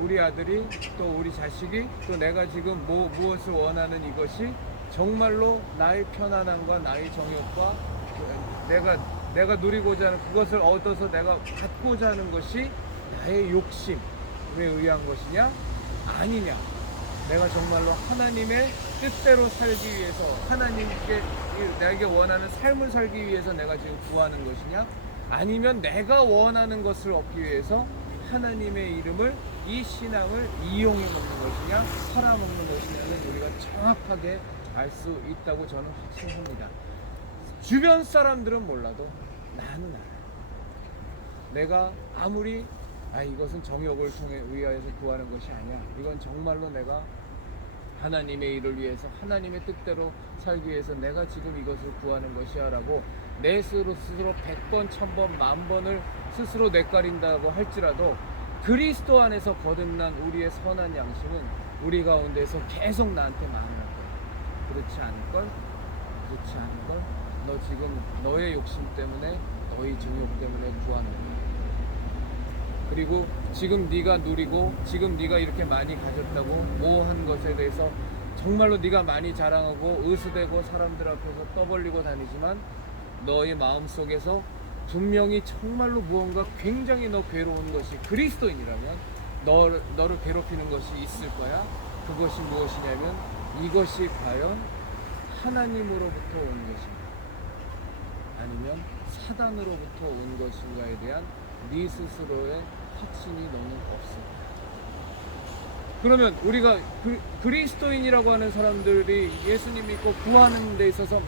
우리 아들이 또 우리 자식이 또 내가 지금 무엇을 원하는 이것이 정말로 나의 편안함과 나의 정욕과 내가 누리고자 하는 그것을 얻어서 내가 갖고자 하는 것이 나의 욕심에 의한 것이냐 아니냐, 내가 정말로 하나님의 뜻대로 살기 위해서 하나님께 내게 원하는 삶을 살기 위해서 내가 지금 구하는 것이냐, 아니면 내가 원하는 것을 얻기 위해서 하나님의 이름을, 이 신앙을 이용해 먹는 것이냐 팔아먹는 것이냐는 우리가 정확하게 알 수 있다고 저는 확신합니다. 주변 사람들은 몰라도 나는 알아요. 내가 아무리 이것은 정욕을 통해 위하여서 구하는 것이 아니야, 이건 정말로 내가 하나님의 일을 위해서 하나님의 뜻대로 살기 위해서 내가 지금 이것을 구하는 것이야 라고 내 스스로 100번, 1000번, 10,000번을 스스로 내가린다고 할지라도 그리스도 안에서 거듭난 우리의 선한 양심은 우리 가운데서 계속 나한테 말을 할 거야. 그렇지 않을걸? 그렇지 않을걸? 너 지금 너의 욕심 때문에, 너의 정욕 때문에 구하는 거야. 그리고 지금 네가 누리고 지금 네가 이렇게 많이 가졌다고 뭐한 것에 대해서 정말로 네가 많이 자랑하고 의수되고 사람들 앞에서 떠벌리고 다니지만 너의 마음속에서 분명히 정말로 무언가 굉장히 너 괴로운 것이 그리스도인이라면 너를 괴롭히는 것이 있을 거야. 그것이 무엇이냐면 이것이 과연 하나님으로부터 온 것인가 아니면 사단으로부터 온 것인가에 대한 네 스스로의 확신이 너는 없어. 그러면 우리가 그리스도인이라고 하는 사람들이 예수님 믿고 구하는 데 있어서 막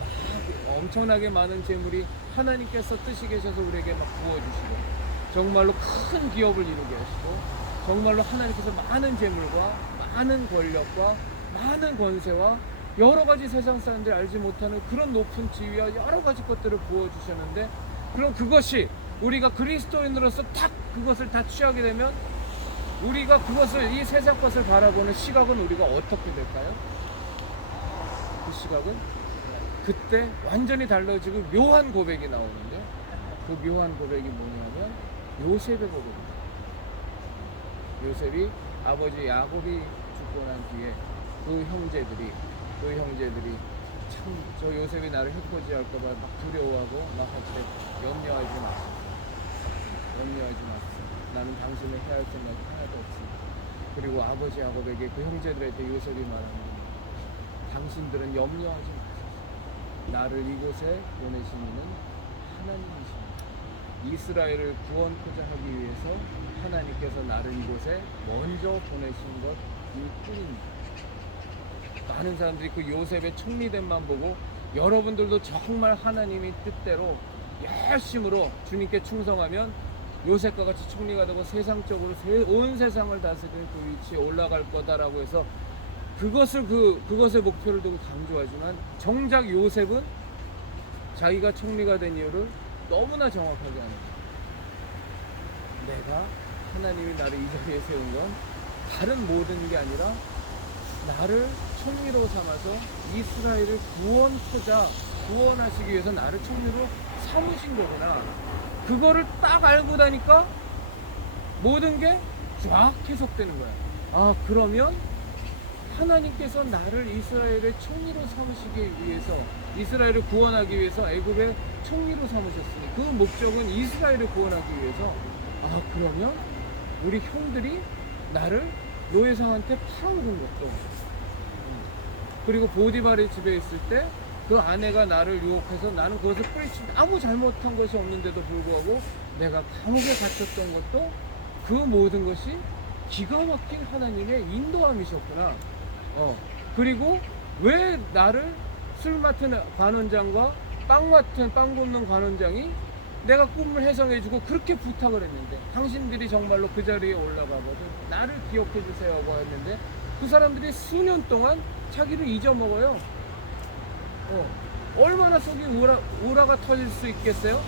엄청나게 많은 재물이 하나님께서 뜻이 계셔서 우리에게 막 부어주시고 정말로 큰 기업을 이루게 하시고 정말로 하나님께서 많은 재물과 많은 권력과 많은 권세와 여러 가지 세상 사람들이 알지 못하는 그런 높은 지위와 여러 가지 것들을 부어주셨는데, 그럼 그것이 우리가 그리스도인으로서 딱 그것을 다 취하게 되면 우리가 그것을, 이 세상 것을 바라보는 시각은 우리가 어떻게 될까요? 그 시각은 그때 완전히 달라지고 묘한 고백이 나오는데, 그 묘한 고백이 뭐냐면 요셉의 고백입니다. 요셉이 아버지 야곱이 죽고 난 뒤에 그 형제들이 참 저 요셉이 나를 해코지 할까봐 막 두려워하고 막 한테 염려하지 마세요. 나는 당신을 해할 생각이 하나도 없습니다. 그리고 아버지 야곱에게 그 형제들한테 요셉이 말합니다. 당신들은 염려하지 마세요. 나를 이곳에 보내신 이는 하나님이십니다. 이스라엘을 구원코자 하기 위해서 하나님께서 나를 이곳에 먼저 보내신 것일 뿐입니다. 많은 사람들이 그 요셉의 청리됨만 보고 여러분들도 정말 하나님의 뜻대로 열심으로 주님께 충성하면 요셉과 같이 총리가 되고 세상적으로 온 세상을 다스리는 그 위치에 올라갈 거다라고 해서 그것의 목표를 두고 강조하지만 정작 요셉은 자기가 총리가 된 이유를 너무나 정확하게 합니다. 내가 하나님이 나를 이 자리에 세운 건 다른 모든 게 아니라 나를 총리로 삼아서 이스라엘을 구원하시기 위해서 나를 총리로 삼으신 거구나. 그거를 딱 알고 나니까 모든 게 쫙 해석되는 거야. 그러면 하나님께서 나를 이스라엘의 총리로 삼으시기 위해서, 이스라엘을 구원하기 위해서 애굽의 총리로 삼으셨으니 그 목적은 이스라엘을 구원하기 위해서, 그러면 우리 형들이 나를 노예상한테 팔아먹은 것도, 그리고 보디발의 집에 있을 때 그 아내가 나를 유혹해서 나는 그것을 뿌리치고 아무 잘못한 것이 없는데도 불구하고 내가 감옥에 갇혔던 것도 그 모든 것이 기가 막힌 하나님의 인도함이셨구나. 그리고 왜 나를 술 맡은 관원장과 빵 굽는 관원장이 내가 꿈을 해석해주고 그렇게 부탁을 했는데, 당신들이 정말로 그 자리에 올라가거든 나를 기억해 주세요 하고 했는데, 그 사람들이 수년 동안 자기를 잊어먹어요. 얼마나 속이 우라가 터질 수 있겠어요?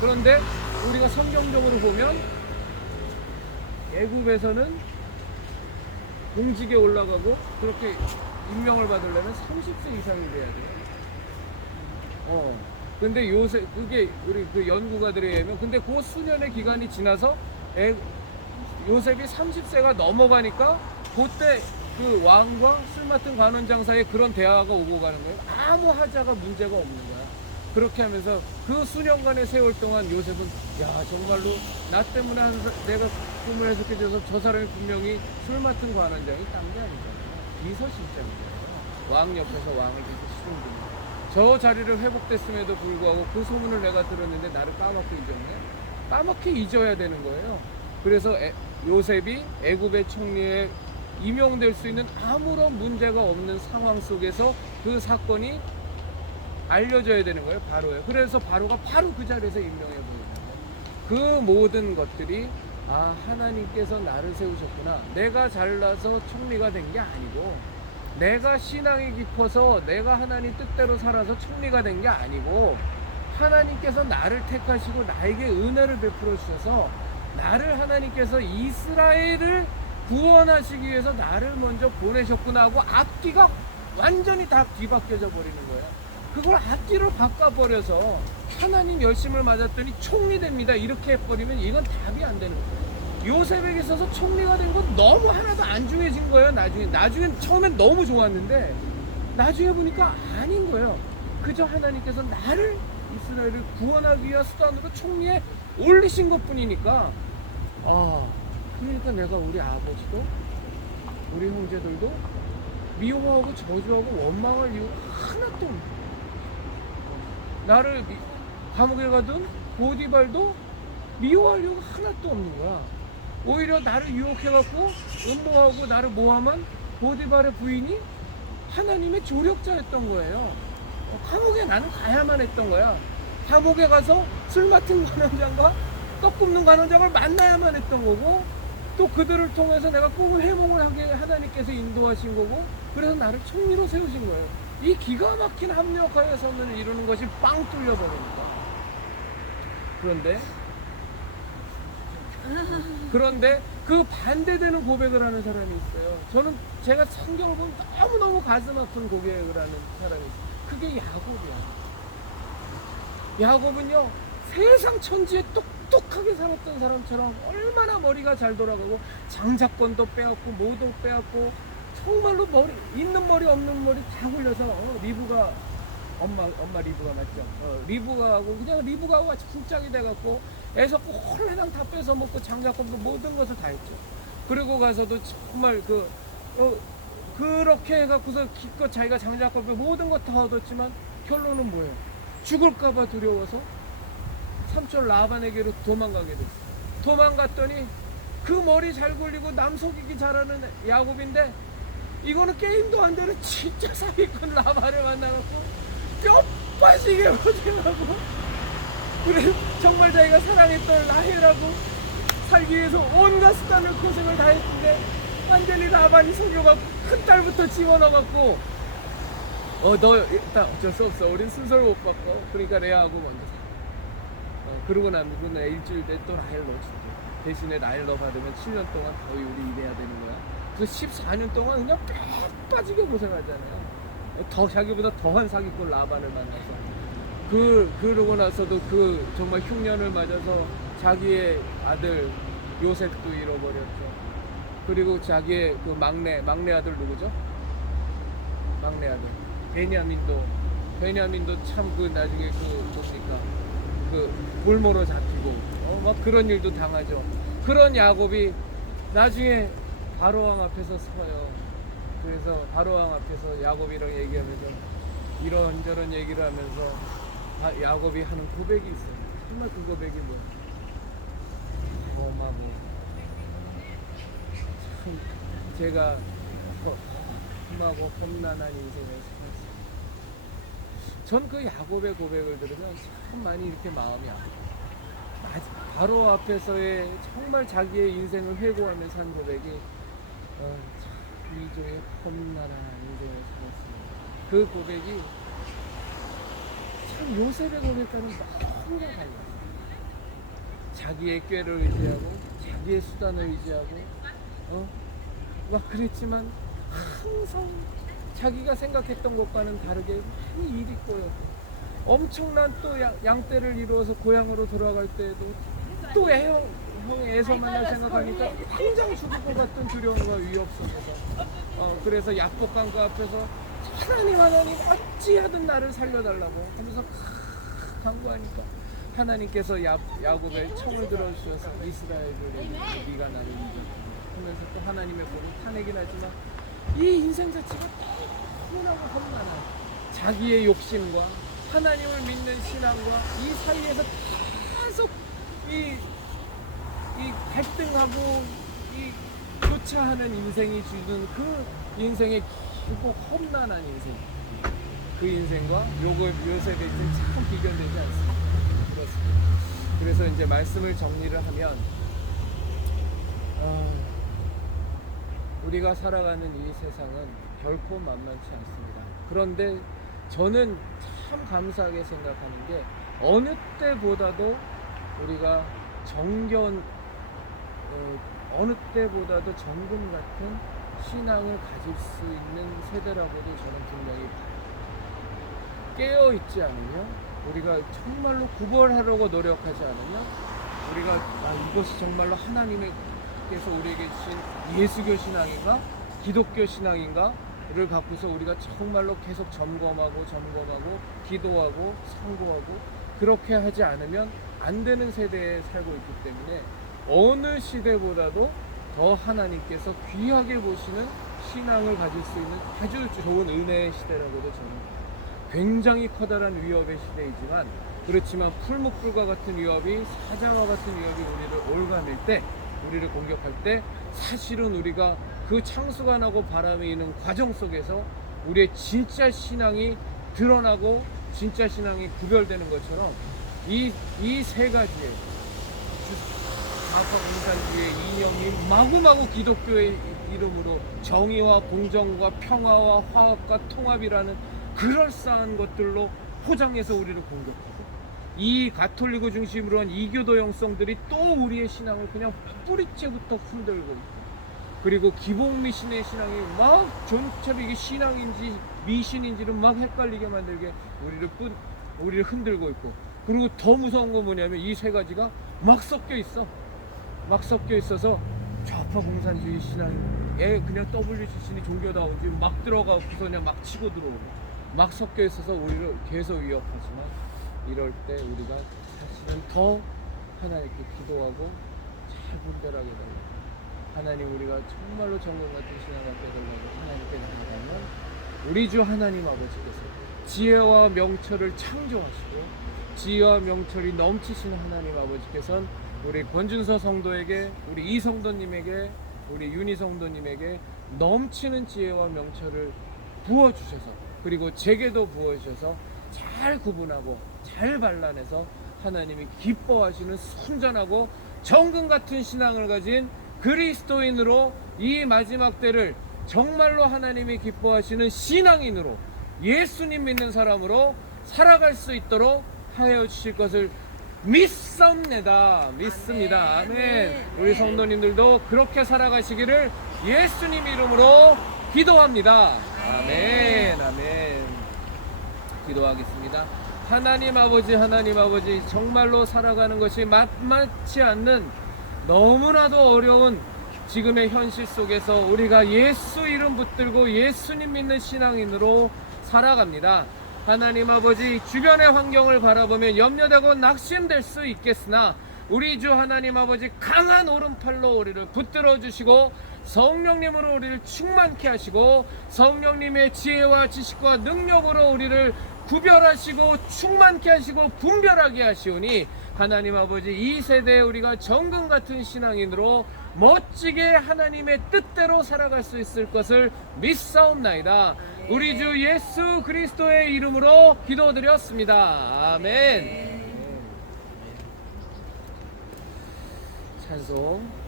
그런데 우리가 성경적으로 보면 애굽에서는 공직에 올라가고 그렇게 임명을 받으려면 30세 이상이 돼야 돼요. 근데 요새 그게 우리 그 연구가들에 의하면, 근데 그 수년의 기간이 지나서 요셉이 30세가 넘어가니까 그때 그 왕과 술 맡은 관원장 사이에 그런 대화가 오고 가는 거예요. 아무 하자가 문제가 없는 거야. 그렇게 하면서 그 수년간의 세월 동안 요셉은 야 정말로 나 때문에 내가 꿈을 해석해줘서 저 사람이 분명히 술 맡은 관원장이 딴 게 아니잖아요. 비서실장이에요. 왕 옆에서 왕을 계속 시중 분이에요. 저 자리를 회복됐음에도 불구하고 그 소문을 내가 들었는데 나를 까맣게 잊었네. 까맣게 잊어야 되는 거예요. 그래서 요셉이 애굽의 총리에 임용될 수 있는 아무런 문제가 없는 상황 속에서 그 사건이 알려져야 되는 거예요. 바로예요. 그래서 바로가 바로 그 자리에서 임명해 보이는 거예요. 그 모든 것들이 하나님께서 나를 세우셨구나. 내가 잘나서 총리가 된 게 아니고, 내가 신앙이 깊어서 내가 하나님 뜻대로 살아서 총리가 된 게 아니고, 하나님께서 나를 택하시고 나에게 은혜를 베풀어 주셔서 나를 하나님께서 이스라엘을 구원하시기 위해서 나를 먼저 보내셨구나 하고 앞뒤가 완전히 다 뒤바뀌어져 버리는 거예요. 그걸 앞뒤로 바꿔버려서 하나님 열심을 맞았더니 총리 됩니다 이렇게 해버리면 이건 답이 안 되는 거예요. 요셉에게 있어서 총리가 된 건 너무 하나도 안 중요해진 거예요. 나중엔 처음엔 너무 좋았는데 나중에 보니까 아닌 거예요. 그저 하나님께서 나를 이스라엘을 구원하기 위한 수단으로 총리에 올리신 것 뿐이니까, 그러니까 내가 우리 아버지도 우리 형제들도 미워하고 저주하고 원망할 이유가 하나도 없는 거예요. 나를 감옥에 가든 보디발도 미워할 이유가 하나도 없는 거야. 오히려 나를 유혹해갖고 음모하고 나를 모함한 보디발의 부인이 하나님의 조력자였던 거예요. 감옥에 나는 가야만 했던 거야. 감옥에 가서 술 맡은 관원장과 떡 굽는 관원장을 만나야만 했던 거고, 또 그들을 통해서 내가 꿈을 해몽을 하게 하나님께서 인도하신 거고, 그래서 나를 총리로 세우신 거예요. 이 기가 막힌 합력하여 선언을 이루는 것이 빵 뚫려버립니다. 그런데 그 반대되는 고백을 하는 사람이 있어요. 제가 성경을 보면 너무너무 가슴 아픈 고백을 하는 사람이 있어요. 그게 야곱이야. 야곱은요, 세상 천지에 똑똑하게 살았던 사람처럼 얼마나 머리가 잘 돌아가고 장자권도 빼앗고 뭐도 빼앗고 정말로 있는 머리 없는 머리 다 굴려서 리브가 엄마 리브가 맞죠? 리브가 하고 그냥 리브가 같이 국장이 돼갖고 애석고 홀레당 다 뺏어 먹고 장자권도 모든 것을 다 했죠. 그리고 가서도 정말 그렇게 해갖고서 기껏 자기가 장자권 모든 것 다 얻었지만 결론은 뭐예요? 죽을까봐 두려워서 삼촌 라반에게로 도망가게 됐어요. 도망갔더니 그 머리 잘 굴리고 남 속이기 잘하는 야곱인데, 이거는 게임도 안 되는 진짜 사기꾼 라반을 만나갖고 뼈 빠지게 고생하고, 그래 정말 자기가 사랑했던 라헬하고 살기 위해서 온갖 수단을 고생을 다 했는데 완전히 라반이 속여갖고 큰 딸부터 집어넣어갖고 너 일단 어쩔 수 없어, 우린 순서를 못 바꿔. 그러니까 레아하고 먼저 그러고 나면 일주일 때 또 라헬 넣어주고, 대신에 라헬 너 받으면 7년 동안 거의 우리 일해야 되는 거야. 그래서 14년 동안 그냥 빽 빠지게 고생하잖아요. 자기보다 더한 사기꾼 라반을 만나서 그러고 나서도 정말 흉년을 맞아서 자기의 아들 요셉도 잃어버렸죠. 그리고 자기의 막내 아들 누구죠? 막내 아들 베냐민도 참 나중에 뭡니까 볼모로 잡히고 막 그런 일도 당하죠. 그런 야곱이 나중에 바로왕 앞에서 서요. 그래서 바로왕 앞에서 야곱이랑 얘기하면서 이런저런 얘기를 하면서 야곱이 하는 고백이 있어요. 정말 그 고백이 뭐예요? 엄하고 제가 험하고 험난한 인생을 살았어요. 전 그 야곱의 고백을 들으면 참 많이 이렇게 마음이 아파요. 바로 앞에서의 정말 자기의 인생을 회고하면서 한 고백이 참 이조의 험난한 인생을 살았습니다. 그 고백이 참 요셉의 고백과는 너무나 달라요. 자기의 꾀를 의지하고 자기의 수단을 의지하고 막 그랬지만 항상 자기가 생각했던 것과는 다르게 많이 일이 꼬였고 엄청난 또 양떼를 이루어서 고향으로 돌아갈 때도 또 애서 만날 생각하니까 당장 죽을 것 같은 두려움과 위협 속에서 그래서 야복강가 앞에서 하나님 어찌하든 나를 살려달라고 하면서 간구하니까 하나님께서 야곱의 청을 들어주셔서 이스라엘을 네가 나를 이겨 하면서 또 하나님의 보고 탄핵이긴 하지만 이 인생 자체가 너무나도 험난한 자기의 욕심과 하나님을 믿는 신앙과 이 사이에서 계속 이 갈등하고 이 교차하는 인생이 주는 그 인생의 길고 험난한 인생, 그 인생과 요셉의 인생 참 비교되지 않습니다. 그렇습니다. 그래서 이제 말씀을 정리를 하면 우리가 살아가는 이 세상은 결코 만만치 않습니다. 그런데 저는 참 감사하게 생각하는 게 어느 때보다도 우리가 어느 때보다도 정금 같은 신앙을 가질 수 있는 세대라고도 저는 분명히 봐요. 깨어있지 않으면 우리가 정말로 구걸하려고 노력하지 않으면 우리가 이것이 정말로 하나님께서 우리에게 주신 예수교 신앙인가 기독교 신앙인가를 갖고서 우리가 정말로 계속 점검하고 기도하고 상고하고 그렇게 하지 않으면 안 되는 세대에 살고 있기 때문에 어느 시대보다도 더 하나님께서 귀하게 보시는 신앙을 가질 수 있는 아주 좋은 은혜의 시대라고도 저는 굉장히 커다란 위협의 시대이지만 그렇지만 풀목불과 같은 위협이 사자와 같은 위협이 우리를 올가밀 때 우리를 공격할 때 사실은 우리가 그 창수가 나고 바람이 있는 과정 속에서 우리의 진짜 신앙이 드러나고 진짜 신앙이 구별되는 것처럼 이 세 가지의 좌파 공산주의 이념이 마구마구 기독교의 이름으로 정의와 공정과 평화와 화합과 통합이라는 그럴싸한 것들로 포장해서 우리를 공격하고 이 가톨리고 중심으로 한 이교도 영성들이 또 우리의 신앙을 그냥 뿌리째부터 흔들고 있고 그리고 기복미신의 신앙이 막 전체 이게 신앙인지 미신인지를 막 헷갈리게 만들게 우리를 흔들고 있고 그리고 더 무서운 건 뭐냐면 이 세 가지가 막 섞여 있어서 좌파 공산주의 신앙에 그냥 WCC니 종교다운지 막 들어가고 그냥 막 치고 들어오고 막 섞여 있어서 우리를 계속 위협하지만 이럴 때 우리가 사실은 더 하나님께 기도하고 잘 분별하게 되고 하나님 우리가 정말로 정금 같은 신앙을 빼달라고 하나님께 나아가면 우리 주 하나님 아버지께서 지혜와 명철을 창조하시고 지혜와 명철이 넘치시는 하나님 아버지께서는 우리 권준서 성도에게 우리 이 성도님에게 우리 윤희 성도님에게 넘치는 지혜와 명철을 부어주셔서 그리고 제게도 부어주셔서 잘 구분하고 잘 발라내서 하나님이 기뻐하시는 순전하고 정금 같은 신앙을 가진 그리스도인으로 이 마지막 때를 정말로 하나님이 기뻐하시는 신앙인으로 예수님 믿는 사람으로 살아갈 수 있도록 하여 주실 것을 믿습니다. 아멘. 우리 성도님들도 그렇게 살아가시기를 예수님 이름으로 기도합니다. 아멘. 기도하겠습니다. 하나님 아버지 정말로 살아가는 것이 만만치 않는 너무나도 어려운 지금의 현실 속에서 우리가 예수 이름 붙들고 예수님 믿는 신앙인으로 살아갑니다. 하나님 아버지 주변의 환경을 바라보면 염려되고 낙심될 수 있겠으나 우리 주 하나님 아버지 강한 오른팔로 우리를 붙들어 주시고 성령님으로 우리를 충만케 하시고 성령님의 지혜와 지식과 능력으로 우리를 구별하시고 충만케 하시고 분별하게 하시오니 하나님 아버지 이 세대에 우리가 정금 같은 신앙인으로 멋지게 하나님의 뜻대로 살아갈 수 있을 것을 믿사옵나이다. 우리 주 예수 그리스도의 이름으로 기도드렸습니다. 아멘. 찬송.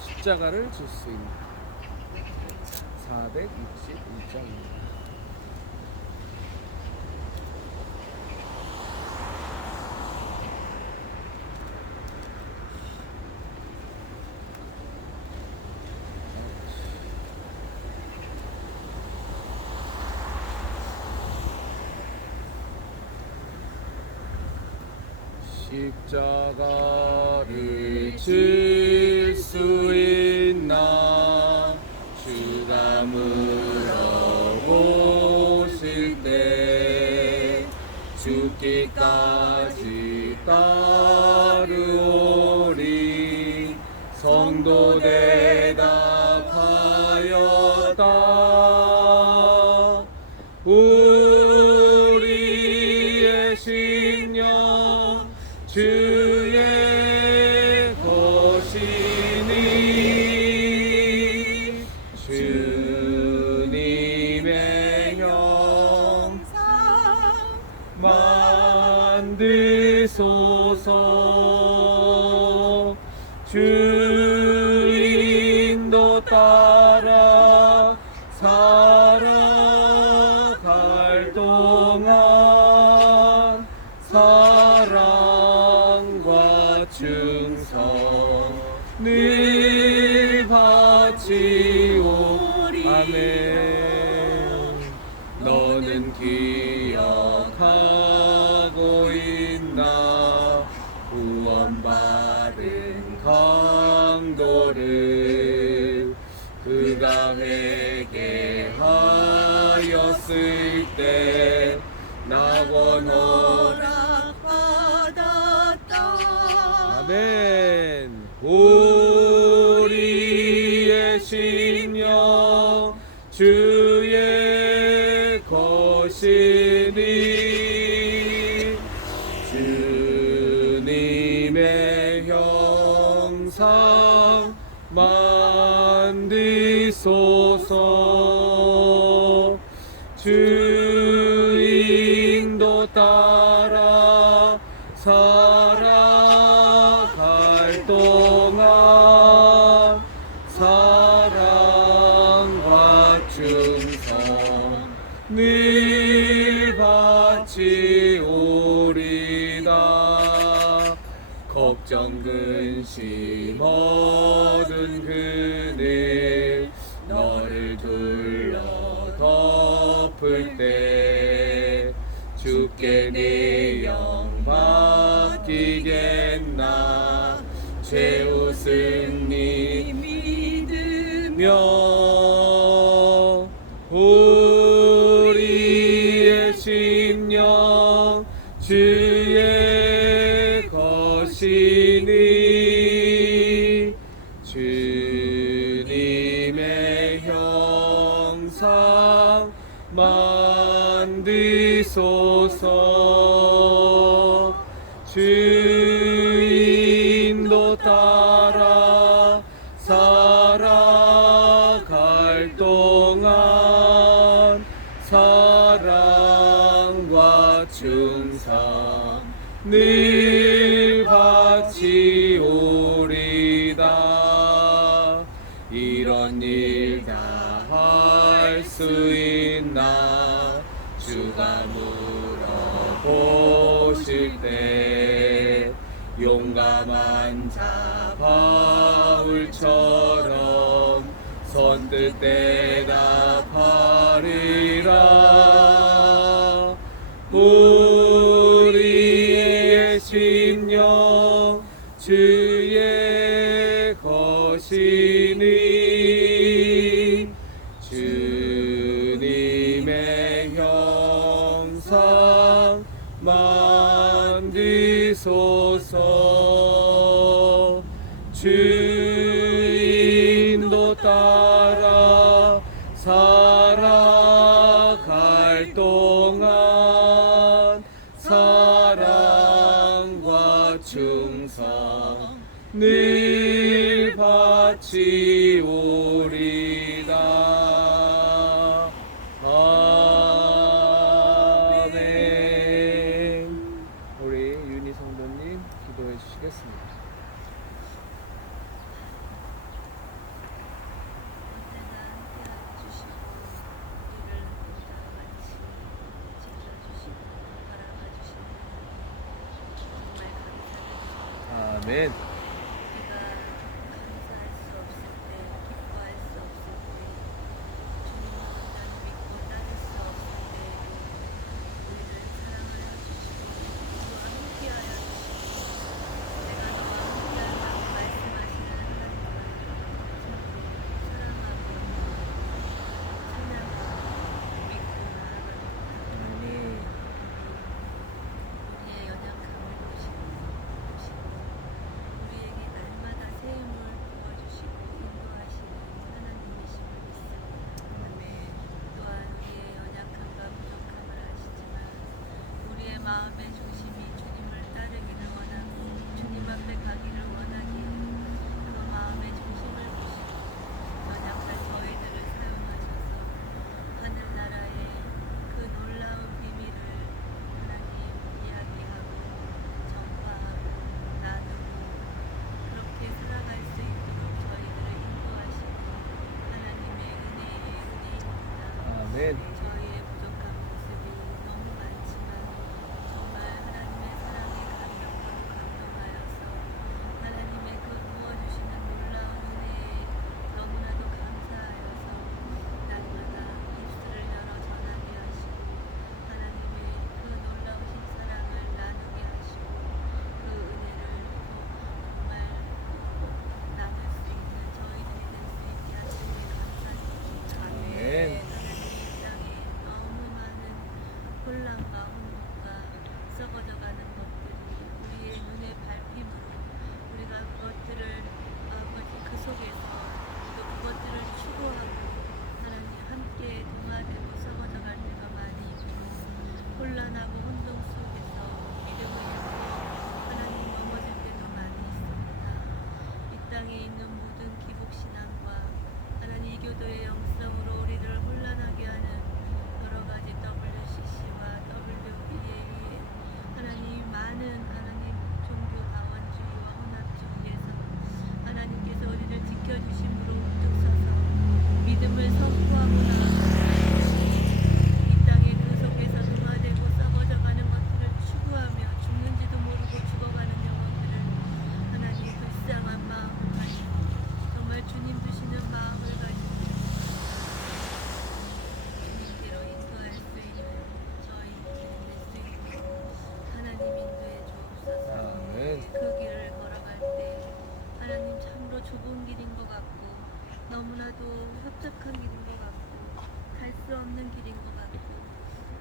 십자가를 질 수 있는 461장입니다. 십자가를 질 수 있나 주가 물어보실 때 죽기까지 따르오리. 성도 대답하였다. 우리의 심령 주의 것이니 주님의 형상 만드소서. 주인도 따라 살아갈 동안 사랑과 충성을 바치오리. 아멘. 너는 기억하고 있나 구원받은 강도를 그가 회개하였을 때 낙원 허락받았다. 아멘. 우리의 심령 주의 것이니 주님의 형상 만드소서. 주인도 따라 살아갈 동안 사랑과 충성을 바치오리다. 걱정 근심 얻은 그늘 너를 둘러 덮을 때 주께 네 영 맡기겠나. 죄웃은 네 믿으며 우리의 심령 주의 것이니 주님의 형상 만드소서. 주인도 따라 살아갈 동안 사랑과 충성을 바치오리다. 이런 일 다 할 수 있나 주가 물어보실 때 용감한 자 바울처럼 선뜻 대답하리라. 우리의 심령 주의 것이니 주님의 형상 만드소서. 주 따라 살아갈 동안 사랑과 충성 늘 바치오리다. 아멘. 우리 윤희 성도님 기도해 주시겠습니다. 아멘. 마음의 중심이 주님을 따르기를 원하고 주님 앞에 가기를 원하기에 그 마음의 중심을 보시고 연약한 저희들을 사용하셔서 하늘나라의 그 놀라운 비밀을 하나님 이야기하고 전파하고 나누고 그렇게 살아갈 수 있도록 저희들을 인도하시고 하나님의 은혜입니다. 아멘. 저희의 부족한 모습이 너무 많지만 정말 하나님의 사랑에 감동하여서 하나님의 그 부어주시는 놀라운 은혜에 너무나도 감사하여서 날마다 입술을 열어 전하게 하시고 하나님의 그 놀라우신 사랑을 나누게 하시고 그 은혜를 정말 나눌 수 있는 저희들이 될 수 있게 하시니 감사드립니다. 아멘. 하나님 이 땅에 너무 많은 혼란과 혼돈과 썩어져가는 것들이 우리의 눈에 밟힘으로 우리가 그것들을 아버지 그 속에서 또 그것들을 추구하고 하나님 함께 동화되고 썩어져갈 때가 많이 있고 혼란하고 혼동 속에서 믿음을 잃고 하나님 넘어질 때도 많이 있습니다. 이 땅에 있는 모든 기복신앙과 하나님 이교도의 영성으로 우리를 혼란하게 하는 여러 가지 WCC와 WBA의 하나님 많은 하나님 종교다원주의와 혼합주의에서 하나님께서 우리를 지켜주심으로 우뚝 서서 믿음을 선포하고 나아가는 이 땅의 그 속에서 동화되고 썩어져가는 것들을 추구하며 죽는지도 모르고 죽어가는 영혼들을 하나님 불쌍한 마음을 가지고 정말 주님 주시는 마음을 가지고 주님께로 인도할 수 있는 저희들이 될 수 있게 하나님 인도해 주옵소서. 아멘. 그 길을 걸어갈 때 하나님 참으로 좁은 길인 것 같고 너무나도 협착한 길인 것 같고 갈 수 없는 길인 것 같고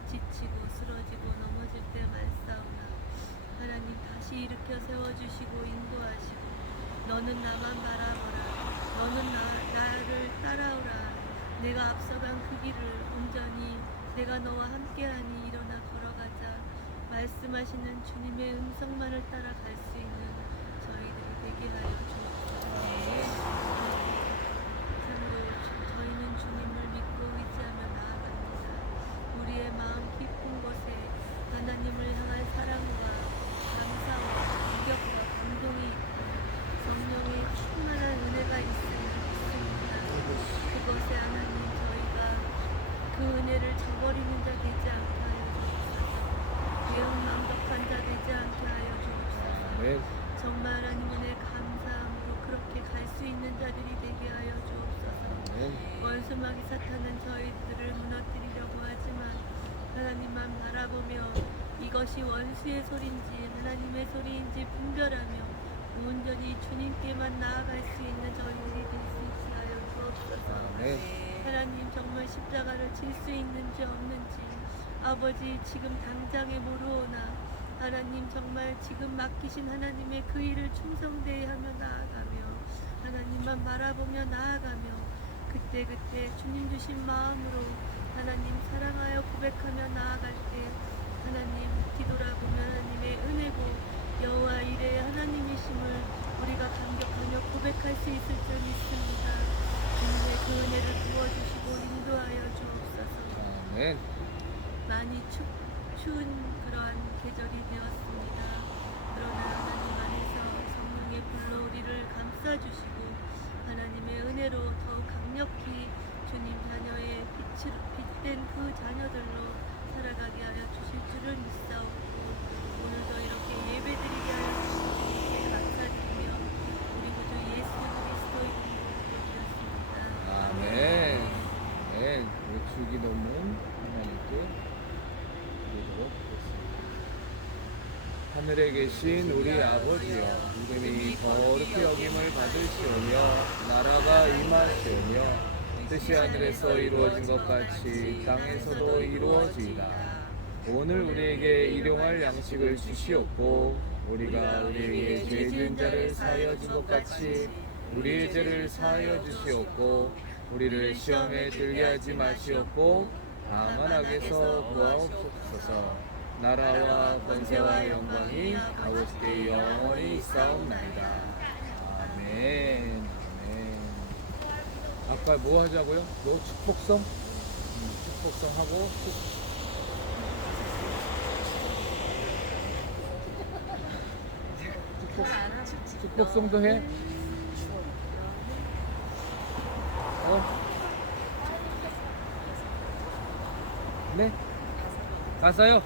지치고 쓰러지고 넘어질 때 말싸우나 하나님 다시 일으켜 세워주시고 인도하시고 너는 나만 바라보라 너는 나를 따라오라 내가 앞서간 그 길을 온전히 내가 너와 함께하니 일어나 걸어가자 말씀하시는 주님의 음성만을 따라갈 수 있는 저희들이 되게 하여 주옵소서. 참으로 저희는 주님을 믿고 의지하며 나아갑니다. 우리의 마음 깊은 곳에 하나님을 향한 사랑과 감사와 감격과 감동이 있고 성령의 충만한 은혜가 있음을 믿습니다. 그것에 하나님 저희가 그 은혜를 저버리는 자 되지 않게 하여 주옵소서. 배은망덕한 자 되지 않게 하여 주옵소서. 아멘. 정말 하나님 은혜 감사함으로 그렇게 갈 수 있는 자들이 되게 하여 주옵소서. 아멘. 원수마귀 사탄은 저희들을 무너뜨리려고 하지만 하나님만 바라보며 이것이 원수의 소리인지 하나님의 소리인지 분별하며 온전히 주님께만 나아갈 수 있는 저희들이 될 수 있게 하여 주옵소서. 아멘. 하나님 정말 십자가를 질 수 있는지 없는지 아버지 지금 당장에 모르오나 하나님 정말 지금 맡기신 하나님의 그 일을 충성되이 하며 나아가며 하나님만 바라보며 나아가며 그때그때 주님 주신 마음으로 하나님 사랑하여 고백하며 나아갈 때 하나님 뒤돌아보면 하나님의 은혜고 여호와 이레 하나님이심을 우리가 감격하며 고백할 수 있을 줄 믿습니다. 주님의 그 은혜를 부어주시고 인도하여 주옵소서. 아멘. 많이 추운 그러한 계절이 되었습니다. 그러나 하나님 안에서 성령의 불로 우리를 감싸주시고 하나님의 은혜로 더욱 강력히 주님 자녀의 빛된 그 자녀들로 살아가게 하여 주실 줄을 믿사옵고 오늘도 이렇게 예배드리게 하여 주신 주님께 감사드리며 우리 구주 예수 그리스도의 이름으로 기도드렸습니다. 아멘. 아멘. 주기 높은 하나님께 기도록 하겠습니다. 하늘에 계신 우리 아버지여, 이름이 거룩히 여김을 받으시오며 나라가 임하시오며 뜻이 하늘에서 이루어진 것 같이 땅에서도 이루어지이다. 오늘 우리에게 일용할 양식을 주시옵고 우리가 우리에게 죄 지은 자를 사하여 준 것 같이 우리의 죄를 사하여 주시옵고 우리를 시험에 들게 하지 마시옵고 다만 악에서 구하옵소서. 나라와 권세와 영광이 아버지께 영원히 있사옵나이다. 아멘. 아멘. 아까 뭐 하자고요? 뭐 축복성? 축복성 하고 축복성도 해? 네? 가사요?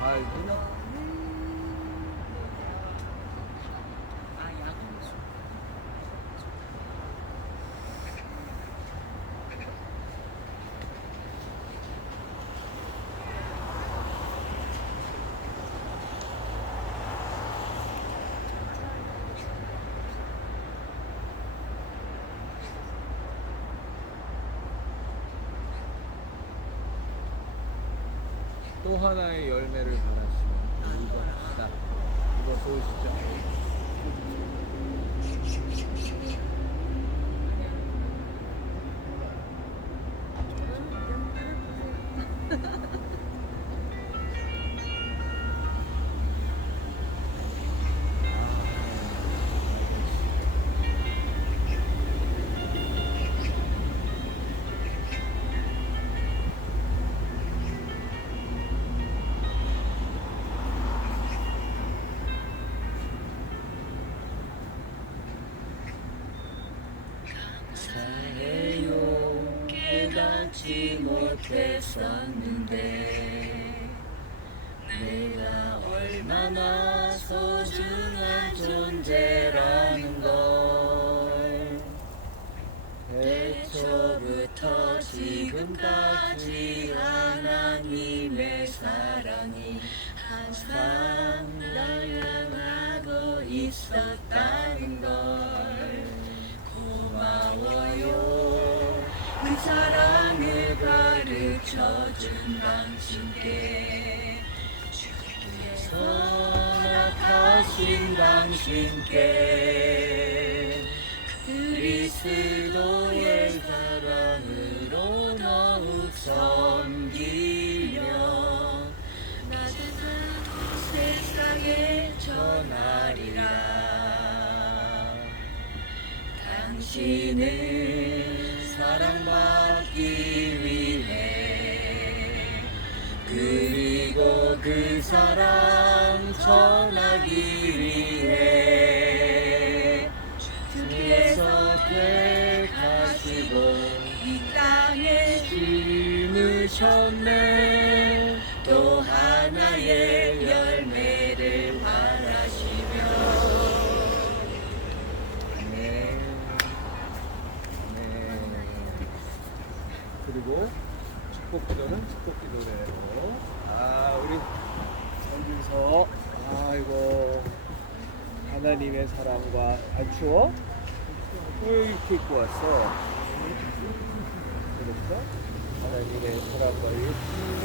알고. 또 하나의 열매를 바라시면 이거 합시다. 이거 보이시죠? 감사해요. 깨닫지 못했었는데 내가 얼마나 소중한 존재라는 걸 애초부터 지금까지 하나님의 사랑이 항상 날 향하고 있었다는 걸 고마워요. 그 사랑을 가르쳐준 당신께 주께서 허락하신 당신께 그리스도의 사랑으로 더욱 섬기며 나도 세상에 전하리라. 당신을 사랑받기 위해 그리고 그 사랑 전하기 위해 주께서 택하시고 이 땅에 심으셨네. 또 하나의 열매를 바라시며 그리고 축복 기도는 축복 기도래요. 우리 여기서 아이고 하나님의 사랑과 안 추워? 왜 이렇게 입고 왔어? 그렇죠? 하나님의 사랑과 예수님의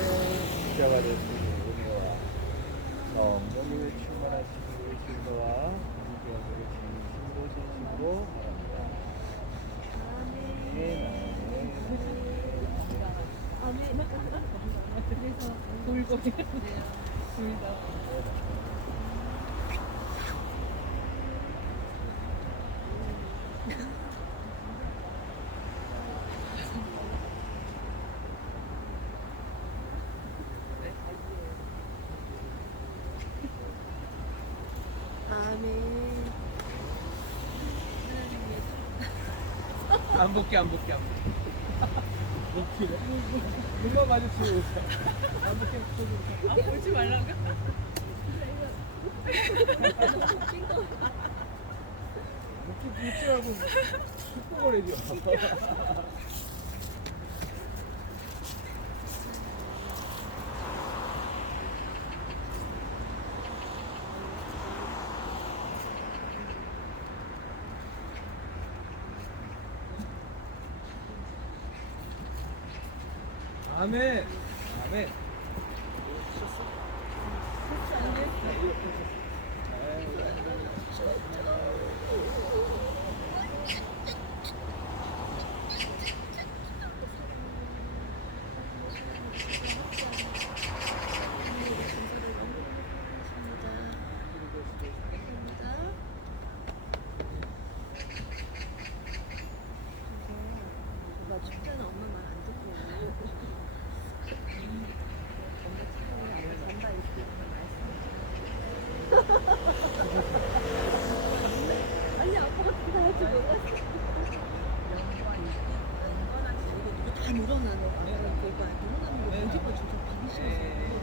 십자가 되신 은혜와 성령님의 충만하신 그 신도와 우리 교회를 진심으로 바랍니다. 아멘. 하나님 위해서. 안 볼게 안 볼게 안 볼게. 눈만 마주치고 웃어. 안 볼게. 보지 말라고. 웃지라고 쑥쑥거리죠. 아멘. 아멘. 나 춥잖아. 엄마 말 안 듣고. 엄마 입고 아니 아빠가 어떻게 다 할지 몰랐어. 이거 다 늘어나 너. 아빠는 그거 늘어나는 거 뒤집어 줘서 비기 싫어서.